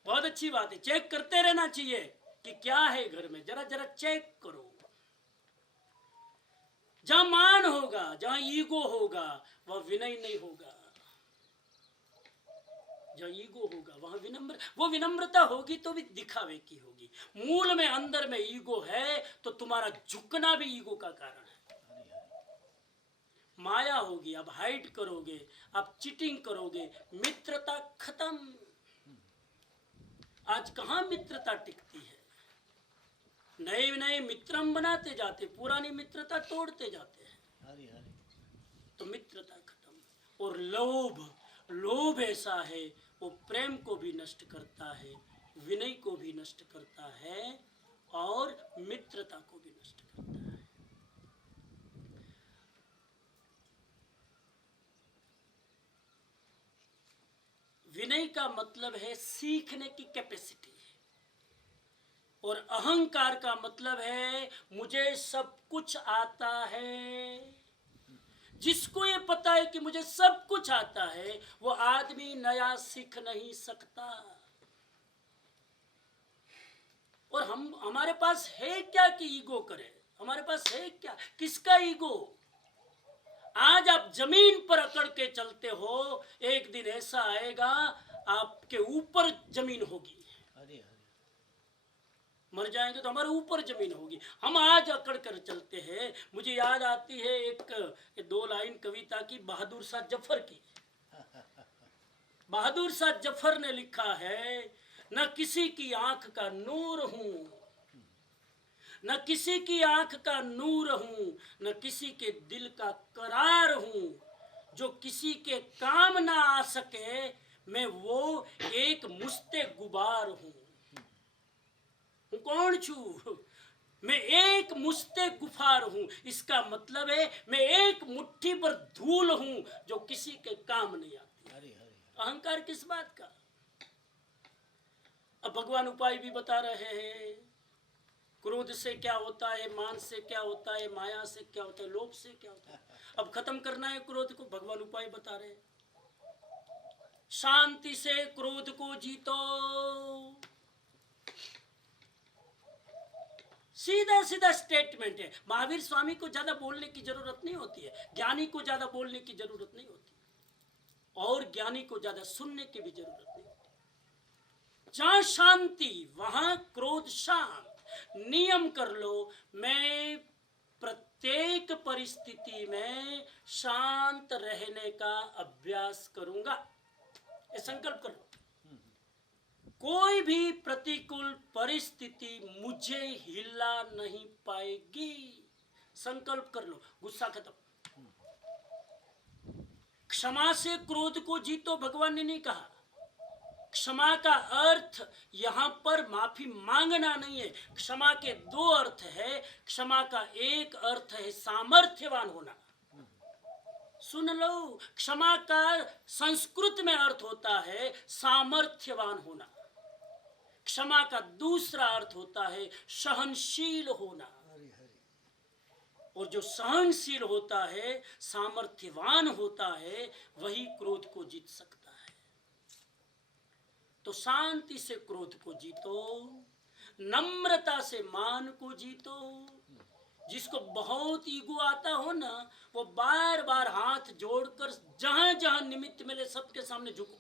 बहुत अच्छी बात है, चेक करते रहना चाहिए कि क्या है घर में, जरा जरा चेक करो। जहां मान होगा, जहां ईगो होगा, वह विनय नहीं होगा। जहां ईगो होगा वहां वो विनम्रता होगी तो भी दिखावे की होगी। मूल में अंदर में ईगो है तो तुम्हारा झुकना भी ईगो का कारण है। माया होगी, अब हाइड करोगे, अब चीटिंग करोगे, मित्रता खत्म। आज कहां मित्रता टिकती है? नए नए मित्रम बनाते जाते, पुरानी मित्रता तोड़ते जाते हैं। हरि हरि तो मित्रता खत्म। और लोभ, लोभ ऐसा है वो प्रेम को भी नष्ट करता है, विनय को भी नष्ट करता है और मित्रता को भी नष्ट करता है। विनय का मतलब है सीखने की कैपेसिटी, और अहंकार का मतलब है मुझे सब कुछ आता है। जिसको ये पता है कि मुझे सब कुछ आता है, वो आदमी नया सीख नहीं सकता। और हमारे पास है क्या कि ईगो करे? हमारे पास है क्या? किसका ईगो? आज आप जमीन पर अकड़ के चलते हो, एक दिन ऐसा आएगा आपके ऊपर जमीन होगी। हरि हरि मर जाएंगे तो हमारे ऊपर जमीन होगी। हम आज अकड़ कर चलते हैं। मुझे याद आती है एक 2 लाइन कविता की, बहादुर शाह जफर की। बहादुर शाह जफर ने लिखा है, न किसी की आंख का नूर हूं, न किसी की आंख का नूर हूं, न किसी के दिल का करार हूं, जो किसी के काम ना आ सके मैं वो एक मुस्ते गुबार हूं। हूं कौन छू? मैं एक मुस्ते गुफार हूं। इसका मतलब है मैं एक मुट्ठी पर धूल हूं जो किसी के काम नहीं आती। हरि हरि अहंकार किस बात का? अब भगवान उपाय भी बता रहे हैं। क्रोध से क्या होता है, मान से क्या होता है, माया से क्या होता है, लोभ से क्या होता है। अब खत्म करना है क्रोध को, भगवान उपाय बता रहे हैं। शांति से क्रोध को जीतो। सीधा सीधा स्टेटमेंट है। महावीर स्वामी को ज्यादा बोलने की जरूरत नहीं होती है, ज्ञानी को ज्यादा बोलने की जरूरत नहीं होती, और ज्ञानी को ज्यादा सुनने की भी जरूरत नहीं होती। जहां शांति वहां क्रोध शांत। नियम कर लो, मैं प्रत्येक परिस्थिति में शांत रहने का अभ्यास करूंगा। ये संकल्प कर लो। कोई भी प्रतिकूल परिस्थिति मुझे हिला नहीं पाएगी। संकल्प कर लो। गुस्सा खत्म। क्षमा से क्रोध को जीतो, भगवान ने नहीं कहा। क्षमा का अर्थ यहां पर माफी मांगना नहीं है। क्षमा के दो अर्थ है। क्षमा का एक अर्थ है सामर्थ्यवान होना। सुन लो, क्षमा का संस्कृत में अर्थ होता है सामर्थ्यवान होना। क्षमा का दूसरा अर्थ होता है सहनशील होना। हरि हरि और जो सहनशील होता है, सामर्थ्यवान होता है, वही क्रोध को जीत सकता है। तो शांति से क्रोध को जीतो, नम्रता से मान को जीतो। जिसको बहुत ईगो आता हो ना, वो बार बार हाथ जोड़कर जहां जहां निमित्त मिले सबके सामने झुको।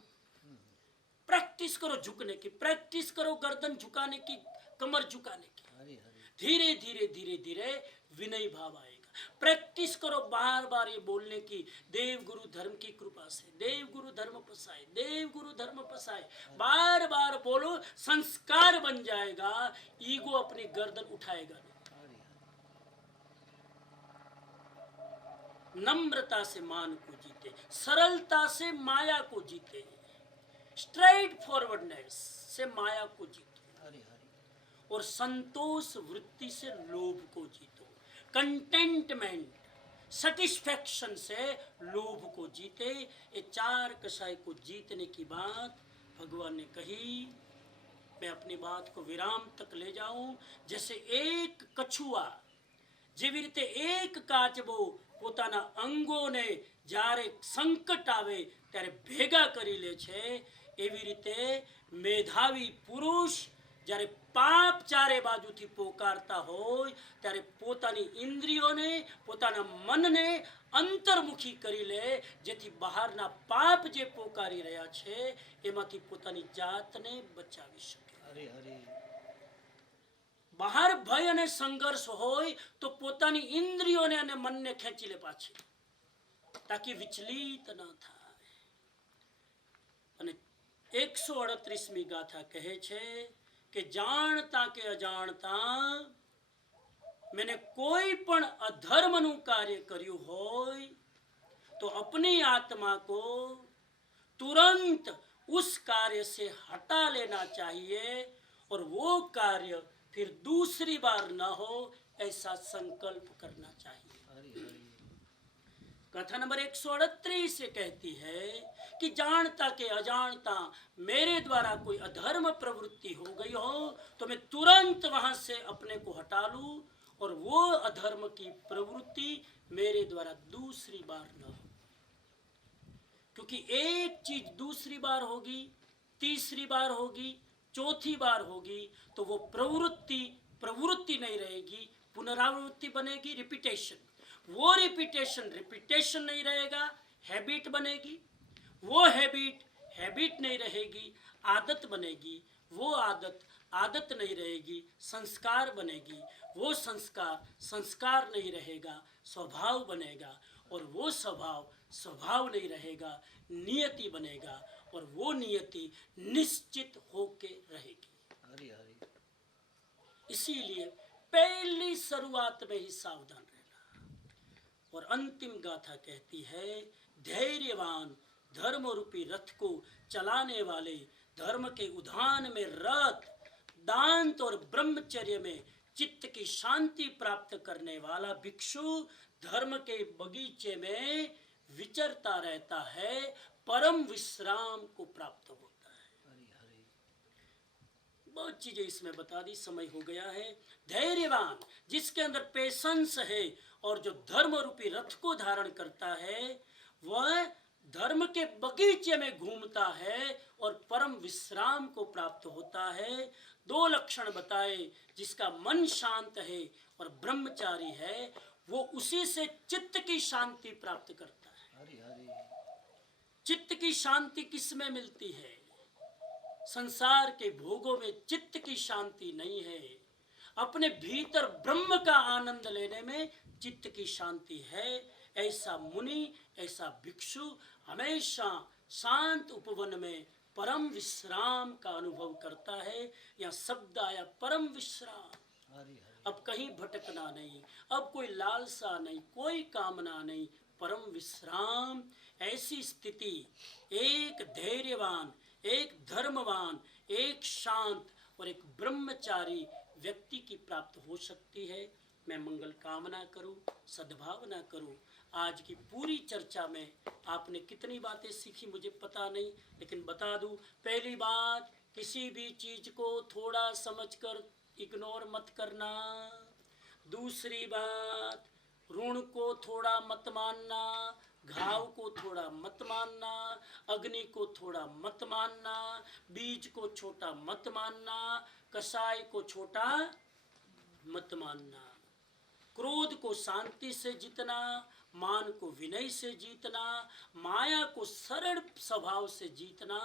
प्रैक्टिस करो झुकने की, प्रैक्टिस करो गर्दन झुकाने की, कमर झुकाने की। हरि हरि धीरे धीरे धीरे धीरे विनय भाव आएगा। प्रैक्टिस करो बार बार ये बोलने की, देव गुरु धर्म की कृपा से, देव गुरु धर्म पसाए, देव गुरु धर्म पसाए। बार बार बोलो, संस्कार बन जाएगा। ईगो अपनी गर्दन उठाएगा नहीं। हरि नम्रता से मान को जीते, सरलता से माया को जीते, स्ट्रेट फॉरवर्डनेस से माया को जीतो, हरि हरि और संतोष वृत्ति से लोभ को जीतो। कंटेंटमेंट, सेटिस्फैक्शन से लोभ को जीते। ये चार कषाय को जीतने की बात भगवान ने कही। मैं अपनी बात को विराम तक ले जाऊं। जैसे एक कछुआ જેવી રીતે એક કાચબો પોતાના અંગોને જ્યારે સંકટ આવે ત્યારે ભેગા કરી લે છે, એવી રીતે મેધાવી પુરુષ જ્યારે પાપ ચારે બાજુથી પોકારતા હોય ત્યારે પોતાની ઇન્દ્રિયોને, પોતાના મનને અંતર્મુખી કરી લે, જેથી બહારના પાપ જે પોકારી રહ્યા છે એમાંથી પોતાની જાતને બચાવી શકે। हरि हरि બહાર ભય અને સંઘર્ષ હોય તો પોતાની ઇન્દ્રિયોને અને મનને ખેંચી લે પાછી, તાકી વિચલિત ન થાય। અને 138મી ગાથા કહે છે કે જાણતા કે અજાણતા मैंने कोई पण अधर्मનું कार्य કર્યું હોય तो अपनी आत्मा को तुरंत उस कार्य से हटा लेना चाहिए, और वो कार्य फिर दूसरी बार न हो ऐसा संकल्प करना चाहिए। हरि हरि कथा नंबर 138 से कहती है कि जानता के अजानता मेरे द्वारा कोई अधर्म प्रवृत्ति हो गई हो तो मैं तुरंत वहां से अपने को हटा लूं, और वो अधर्म की प्रवृत्ति मेरे द्वारा दूसरी बार न हो। क्योंकि एक चीज दूसरी बार होगी, तीसरी बार होगी, चौथी बार होगी तो वो प्रवृत्ति नहीं रहेगी, पुनरावृत्ति बनेगी, रिपीटेशन। वो रिपीटेशन नहीं रहेगा, हैबिट बनेगी। वो हैबिट नहीं रहेगी, आदत बनेगी। वो आदत नहीं रहेगी, संस्कार बनेगी। वो संस्कार नहीं रहेगा, स्वभाव बनेगा। और वो स्वभाव नहीं रहेगा, नियति बनेगा। और वो नियति निश्चित होके रहेगी। हरि हरि इसीलिए पहली शुरुआत में ही सावधान रहना। और अंतिम गाथा कहती है धैर्यवान धर्म रूपी रथ को चलाने वाले, धर्म के उद्यान में रथ, दांत और ब्रह्मचर्य में चित्त की शांति प्राप्त करने वाला भिक्षु धर्म के बगीचे में विचरता रहता है, परम विश्राम को प्राप्त होता है। हरि हरि बहुत चीजें इसमें बता दी, समय हो गया है। धैर्यवान जिसके अंदर पेशेंस है और जो धर्म रूपी रथ को धारण करता है, वह धर्म के बगीचे में घूमता है और परम विश्राम को प्राप्त होता है। दो लक्षण बताए, जिसका मन शांत है और ब्रह्मचारी है, वो उसी से चित्त की शांति प्राप्त करता है। हरि हरि चित्त की शांति किस में मिलती है? संसार के भोगों में चित्त की शांति नहीं है। अपने भीतर ब्रह्म का आनंद लेने में चित्त की शांति है। ऐसा मुनि, ऐसा भिक्षु हमेशा शांत उपवन में परम विश्राम का अनुभव करता है। यह शब्द आया परम विश्राम। हरि हरि अब कहीं भटकना नहीं, अब कोई लालसा नहीं, कोई कामना नहीं, परम विश्राम। ऐसी स्थिति एक धैर्यवान, एक धर्मवान, एक शांत और एक ब्रह्मचारी व्यक्ति की प्राप्त हो सकती है। मैं मंगल कामना करूं, सद्भावना करूं। आज की पूरी चर्चा में आपने कितनी बातें सीखी मुझे पता नहीं, लेकिन बता दूं, पहली बात, किसी भी चीज को थोड़ा समझकर इग्नोर मत करना। दूसरी बात, ऋण को थोड़ा मत मानना, घाव को थोड़ा मत मानना, अग्नि को थोड़ा मत मानना, बीज को छोटा मत मानना, कसाई को छोटा मत मानना। क्रोध को शांति से जीतना, मान को विनय से जीतना, माया को सरल स्वभाव से जीतना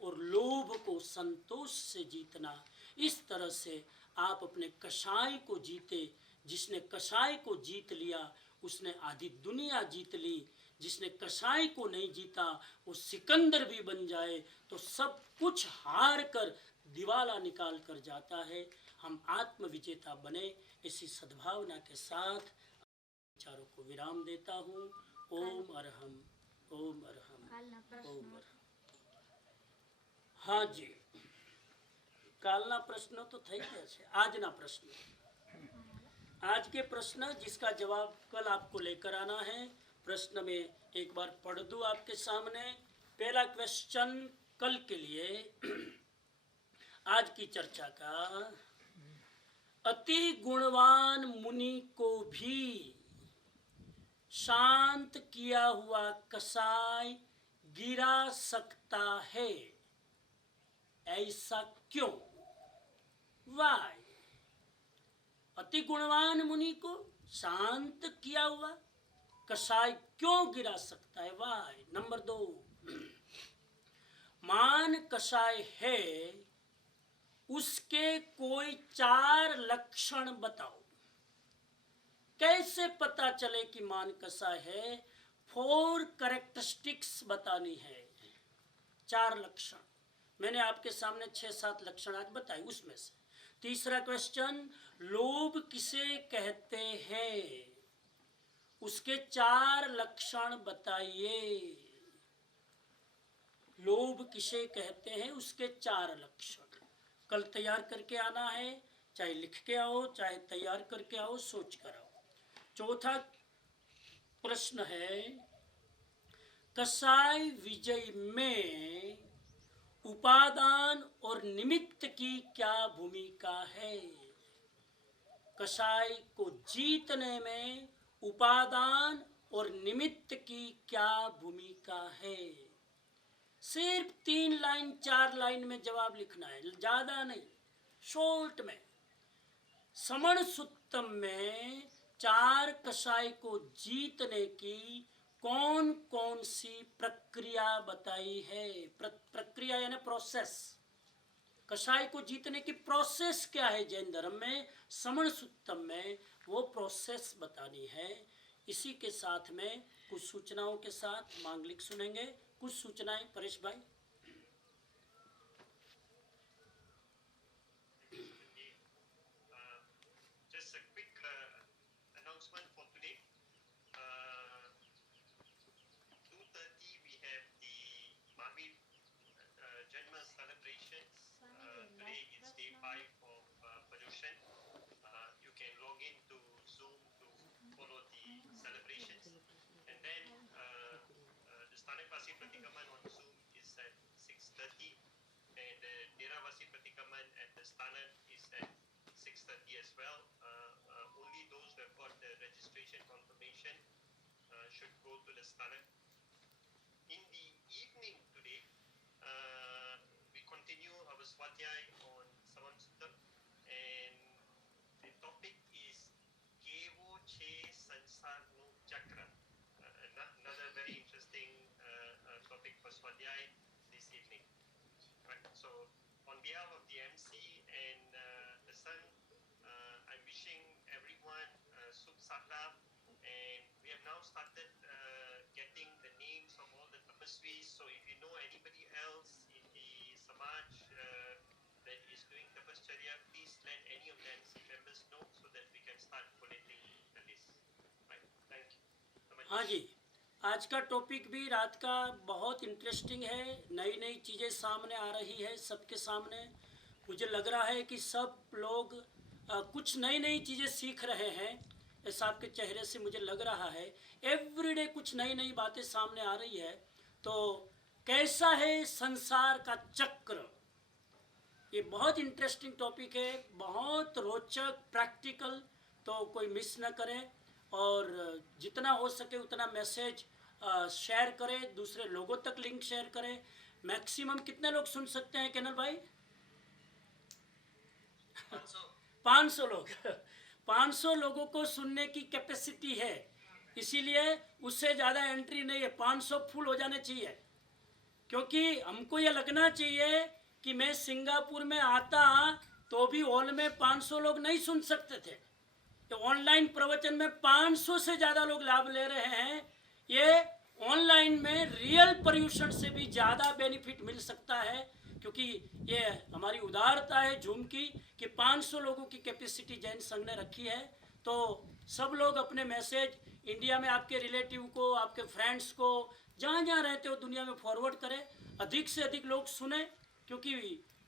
और लोभ को संतोष से जीतना। इस तरह से आप अपने कसाई को जीते। जिसने कसाई को जीत लिया उसने आधी दुनिया जीत ली। जिसने कसाई को नहीं जीता वो सिकंदर भी बन जाए तो सब कुछ हार कर दिवाला निकाल कर जाता है। हम आत्म विजेता बने, इसी सद्भावना के साथ विचारों को विराम देता हूँ। ओम अरहम, ओम अरहम, ओम अरहम। हाँ जी, કાલના પ્રશ્નો તો થઈ ગયા છે, આજના પ્રશ્નો। आज के प्रश्न जिसका जवाब कल आपको लेकर आना है। प्रश्न में एक बार पढ़ दूं आपके सामने। पहला क्वेश्चन कल के लिए आज की चर्चा का, अति गुणवान मुनि को भी शांत किया हुआ कसाई गिरा सकता है, ऐसा क्यों? वाई? अति गुणवान मुनि को शांत किया हुआ कसाई क्यों गिरा सकता है? वाई? नंबर 2, मान कसाई है, उसके कोई 4 लक्षण बताओ। कैसे पता चले कि मान कसाई है? 4 कैरेक्टरिस्टिक्स बतानी है, 4 लक्षण। मैंने आपके सामने 6-7 लक्षण आज बताए उसमें से। तीसरा क्वेश्चन, लोभ किसे कहते हैं? उसके 4 लक्षण बताइए। लोभ किसे कहते हैं, उसके 4 लक्षण। कल तैयार करके आना है, चाहे लिख के आओ चाहे तैयार करके आओ, सोच कर आओ। चौथा प्रश्न है, कसाई विजय में उपादान और निमित्त की क्या भूमिका है? कसाई को जीतने में उपादान और निमित्त की क्या भूमिका है? सिर्फ 3 लाइन 4 लाइन में जवाब लिखना है, ज्यादा नहीं, शॉर्ट में। समण सुत्तम में 4 कसाई को जीतने की कौन कौन सी प्रक्रिया बताई है? प्रक्रिया यानी प्रोसेस। कसाई को जीतने की प्रोसेस क्या है जैन धर्म में, समण सुत्तम में, वो प्रोसेस बतानी है। इसी के साथ में कुछ सूचनाओं के साथ मांगलिक सुनेंगे। कुछ सूचनाएं परेश भाई। Just a quick announcement for today. 2:30 we have the Astana is at 6:30 as well. Only those who have got the registration confirmation should go to the Astana. In the evening today, we continue our Swadhyay on Savam Sutta, and the topic is Kevo Che Sansar No Chakra. Another very interesting topic for Swadhyay this evening. Right. So, on behalf of the MC and the Sun, I'm wishing everyone Sukh Sakha, and we have now started getting the names of all the tapasvis. So, if you know anybody else in the Samaj that is doing tapascharya, please let any of the MC members know so that we can start collating the list. Right. Thank you. हाँ जी, आज का topic भी रात का बहुत interesting है। नई नई चीज़ें सामने आ रही है सबके सामने। मुझे लग रहा है कि सब लोग कुछ नई नई चीज़ें सीख रहे हैं, ऐसा आपके चेहरे से मुझे लग रहा है। एवरीडे कुछ नई नई बातें सामने आ रही है। तो कैसा है संसार का चक्र, ये बहुत इंटरेस्टिंग टॉपिक है, बहुत रोचक, प्रैक्टिकल। तो कोई मिस न करें और जितना हो सके उतना मैसेज शेयर करें, दूसरे लोगों तक लिंक शेयर करें। मैक्सिमम कितने लोग सुन सकते हैं केनल भाई? 500 लोग 500 लोगों को सुनने की कैपेसिटी है, इसीलिए उससे ज़्यादा एंट्री नहीं है। 500 फुल हो जाने चाहिए, क्योंकि हमको ये लगना चाहिए कि मैं सिंगापुर में आता तो भी हॉल में 500 लोग नहीं सुन सकते थे। तो ऑनलाइन प्रवचन में 500 से ज़्यादा लोग लाभ ले रहे हैं। ये ऑनलाइन में रियल पर्यूषण से भी ज़्यादा बेनिफिट मिल सकता है, क्योंकि ये हमारी उदारता है जूम की कि 500 लोगों की कैपेसिटी जैन संघ ने रखी है। तो सब लोग अपने मैसेज इंडिया में आपके रिलेटिव को, आपके फ्रेंड्स को, जहाँ जहाँ रहते हो दुनिया में फॉरवर्ड करें। अधिक से अधिक लोग सुने, क्योंकि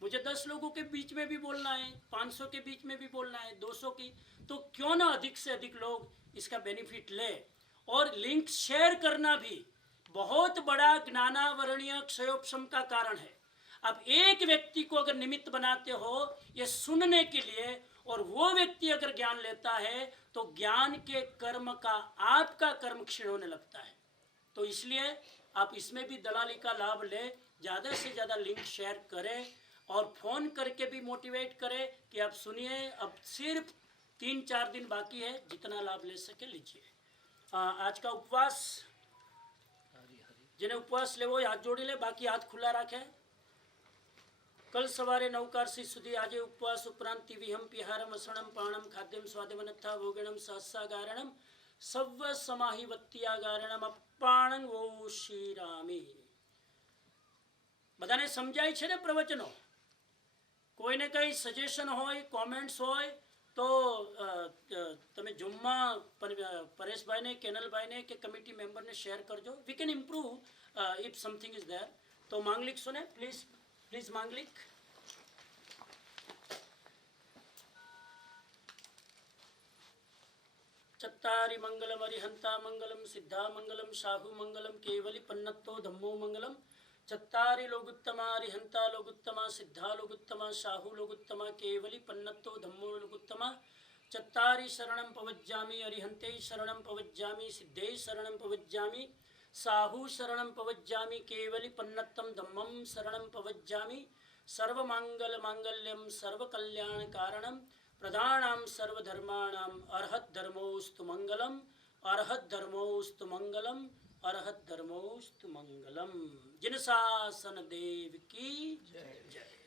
मुझे 10 लोगों के बीच में भी बोलना है, 500 के बीच में भी बोलना है, 200 की, तो क्यों ना अधिक से अधिक लोग इसका बेनिफिट ले। और लिंक शेयर करना भी बहुत बड़ा ज्ञानावरणीय क्षयोपशम का कारण है। अब एक व्यक्ति को अगर निमित्त बनाते हो ये सुनने के लिए, और वो व्यक्ति अगर ज्ञान लेता है तो ज्ञान के कर्म का आपका कर्म क्षीण होने लगता है। तो इसलिए आप इसमें भी दलाली का लाभ ले, ज़्यादा से ज़्यादा लिंक शेयर करें और फ़ोन करके भी मोटिवेट करें कि आप सुनिए, अब सिर्फ 3-4 दिन बाकी है, जितना लाभ ले सके लीजिए। आज का उपवास, जिन्हें उपवास ले वो हाथ जोड़ी ले, बाकी हाथ खुला रखे। कल सवारे 9 सुधी आज उपवास उपरांति विहम पिहारम असणम पाणम खाद्यम स्वादिमनत्था भोगणम सहस्रागारणम सव्व समाहिवत्यागारणम अपाणं वो श्रीरामी। બધાને સમજાય છે ને પ્રવચનો? કોઈને કંઈ સજેશન હોય, કોમેન્ટ્સ હોય તો તમે ઝૂમમાં પરેશભાઈને, કેનલભાઈને કે કમિટી મેમ્બરને શેર કરજો. We can improve if something is there. તો માંગલિક સુને પ્લીઝ માંગલિક. चत्तारि मंगलम अरिहंता मंगलम सिद्धा मंगलम शाहु मंगलम केवली पन्नत्तो धम्मो मंगलम चत्तारि लोगुत्तमा अरिहंता लोगुत्तमा सिद्धा लोगुत्तमा शाहु लोगुत्तमा केवली पन्नत्तो धम्मो लोगुत्तमा चत्तारि शरणं पवज्जामि अरिहंते शरणं पवज्जामि सिद्धे शरणं पवज्जामि शाहु शरणं पवज्जामि केवली पन्नत्तं धम्मं शरणं पवज्जामि सर्वमंगल मांगल्यम सर्वकल्याण कारणम प्रधानाम सर्वधर्माणाम अर्हत धर्मोस्तु मंगलम अर्हत धर्मोस्तु मंगलम अर्हत धर्मोस्तु मंगलम। जिन शासन देव की जय जय।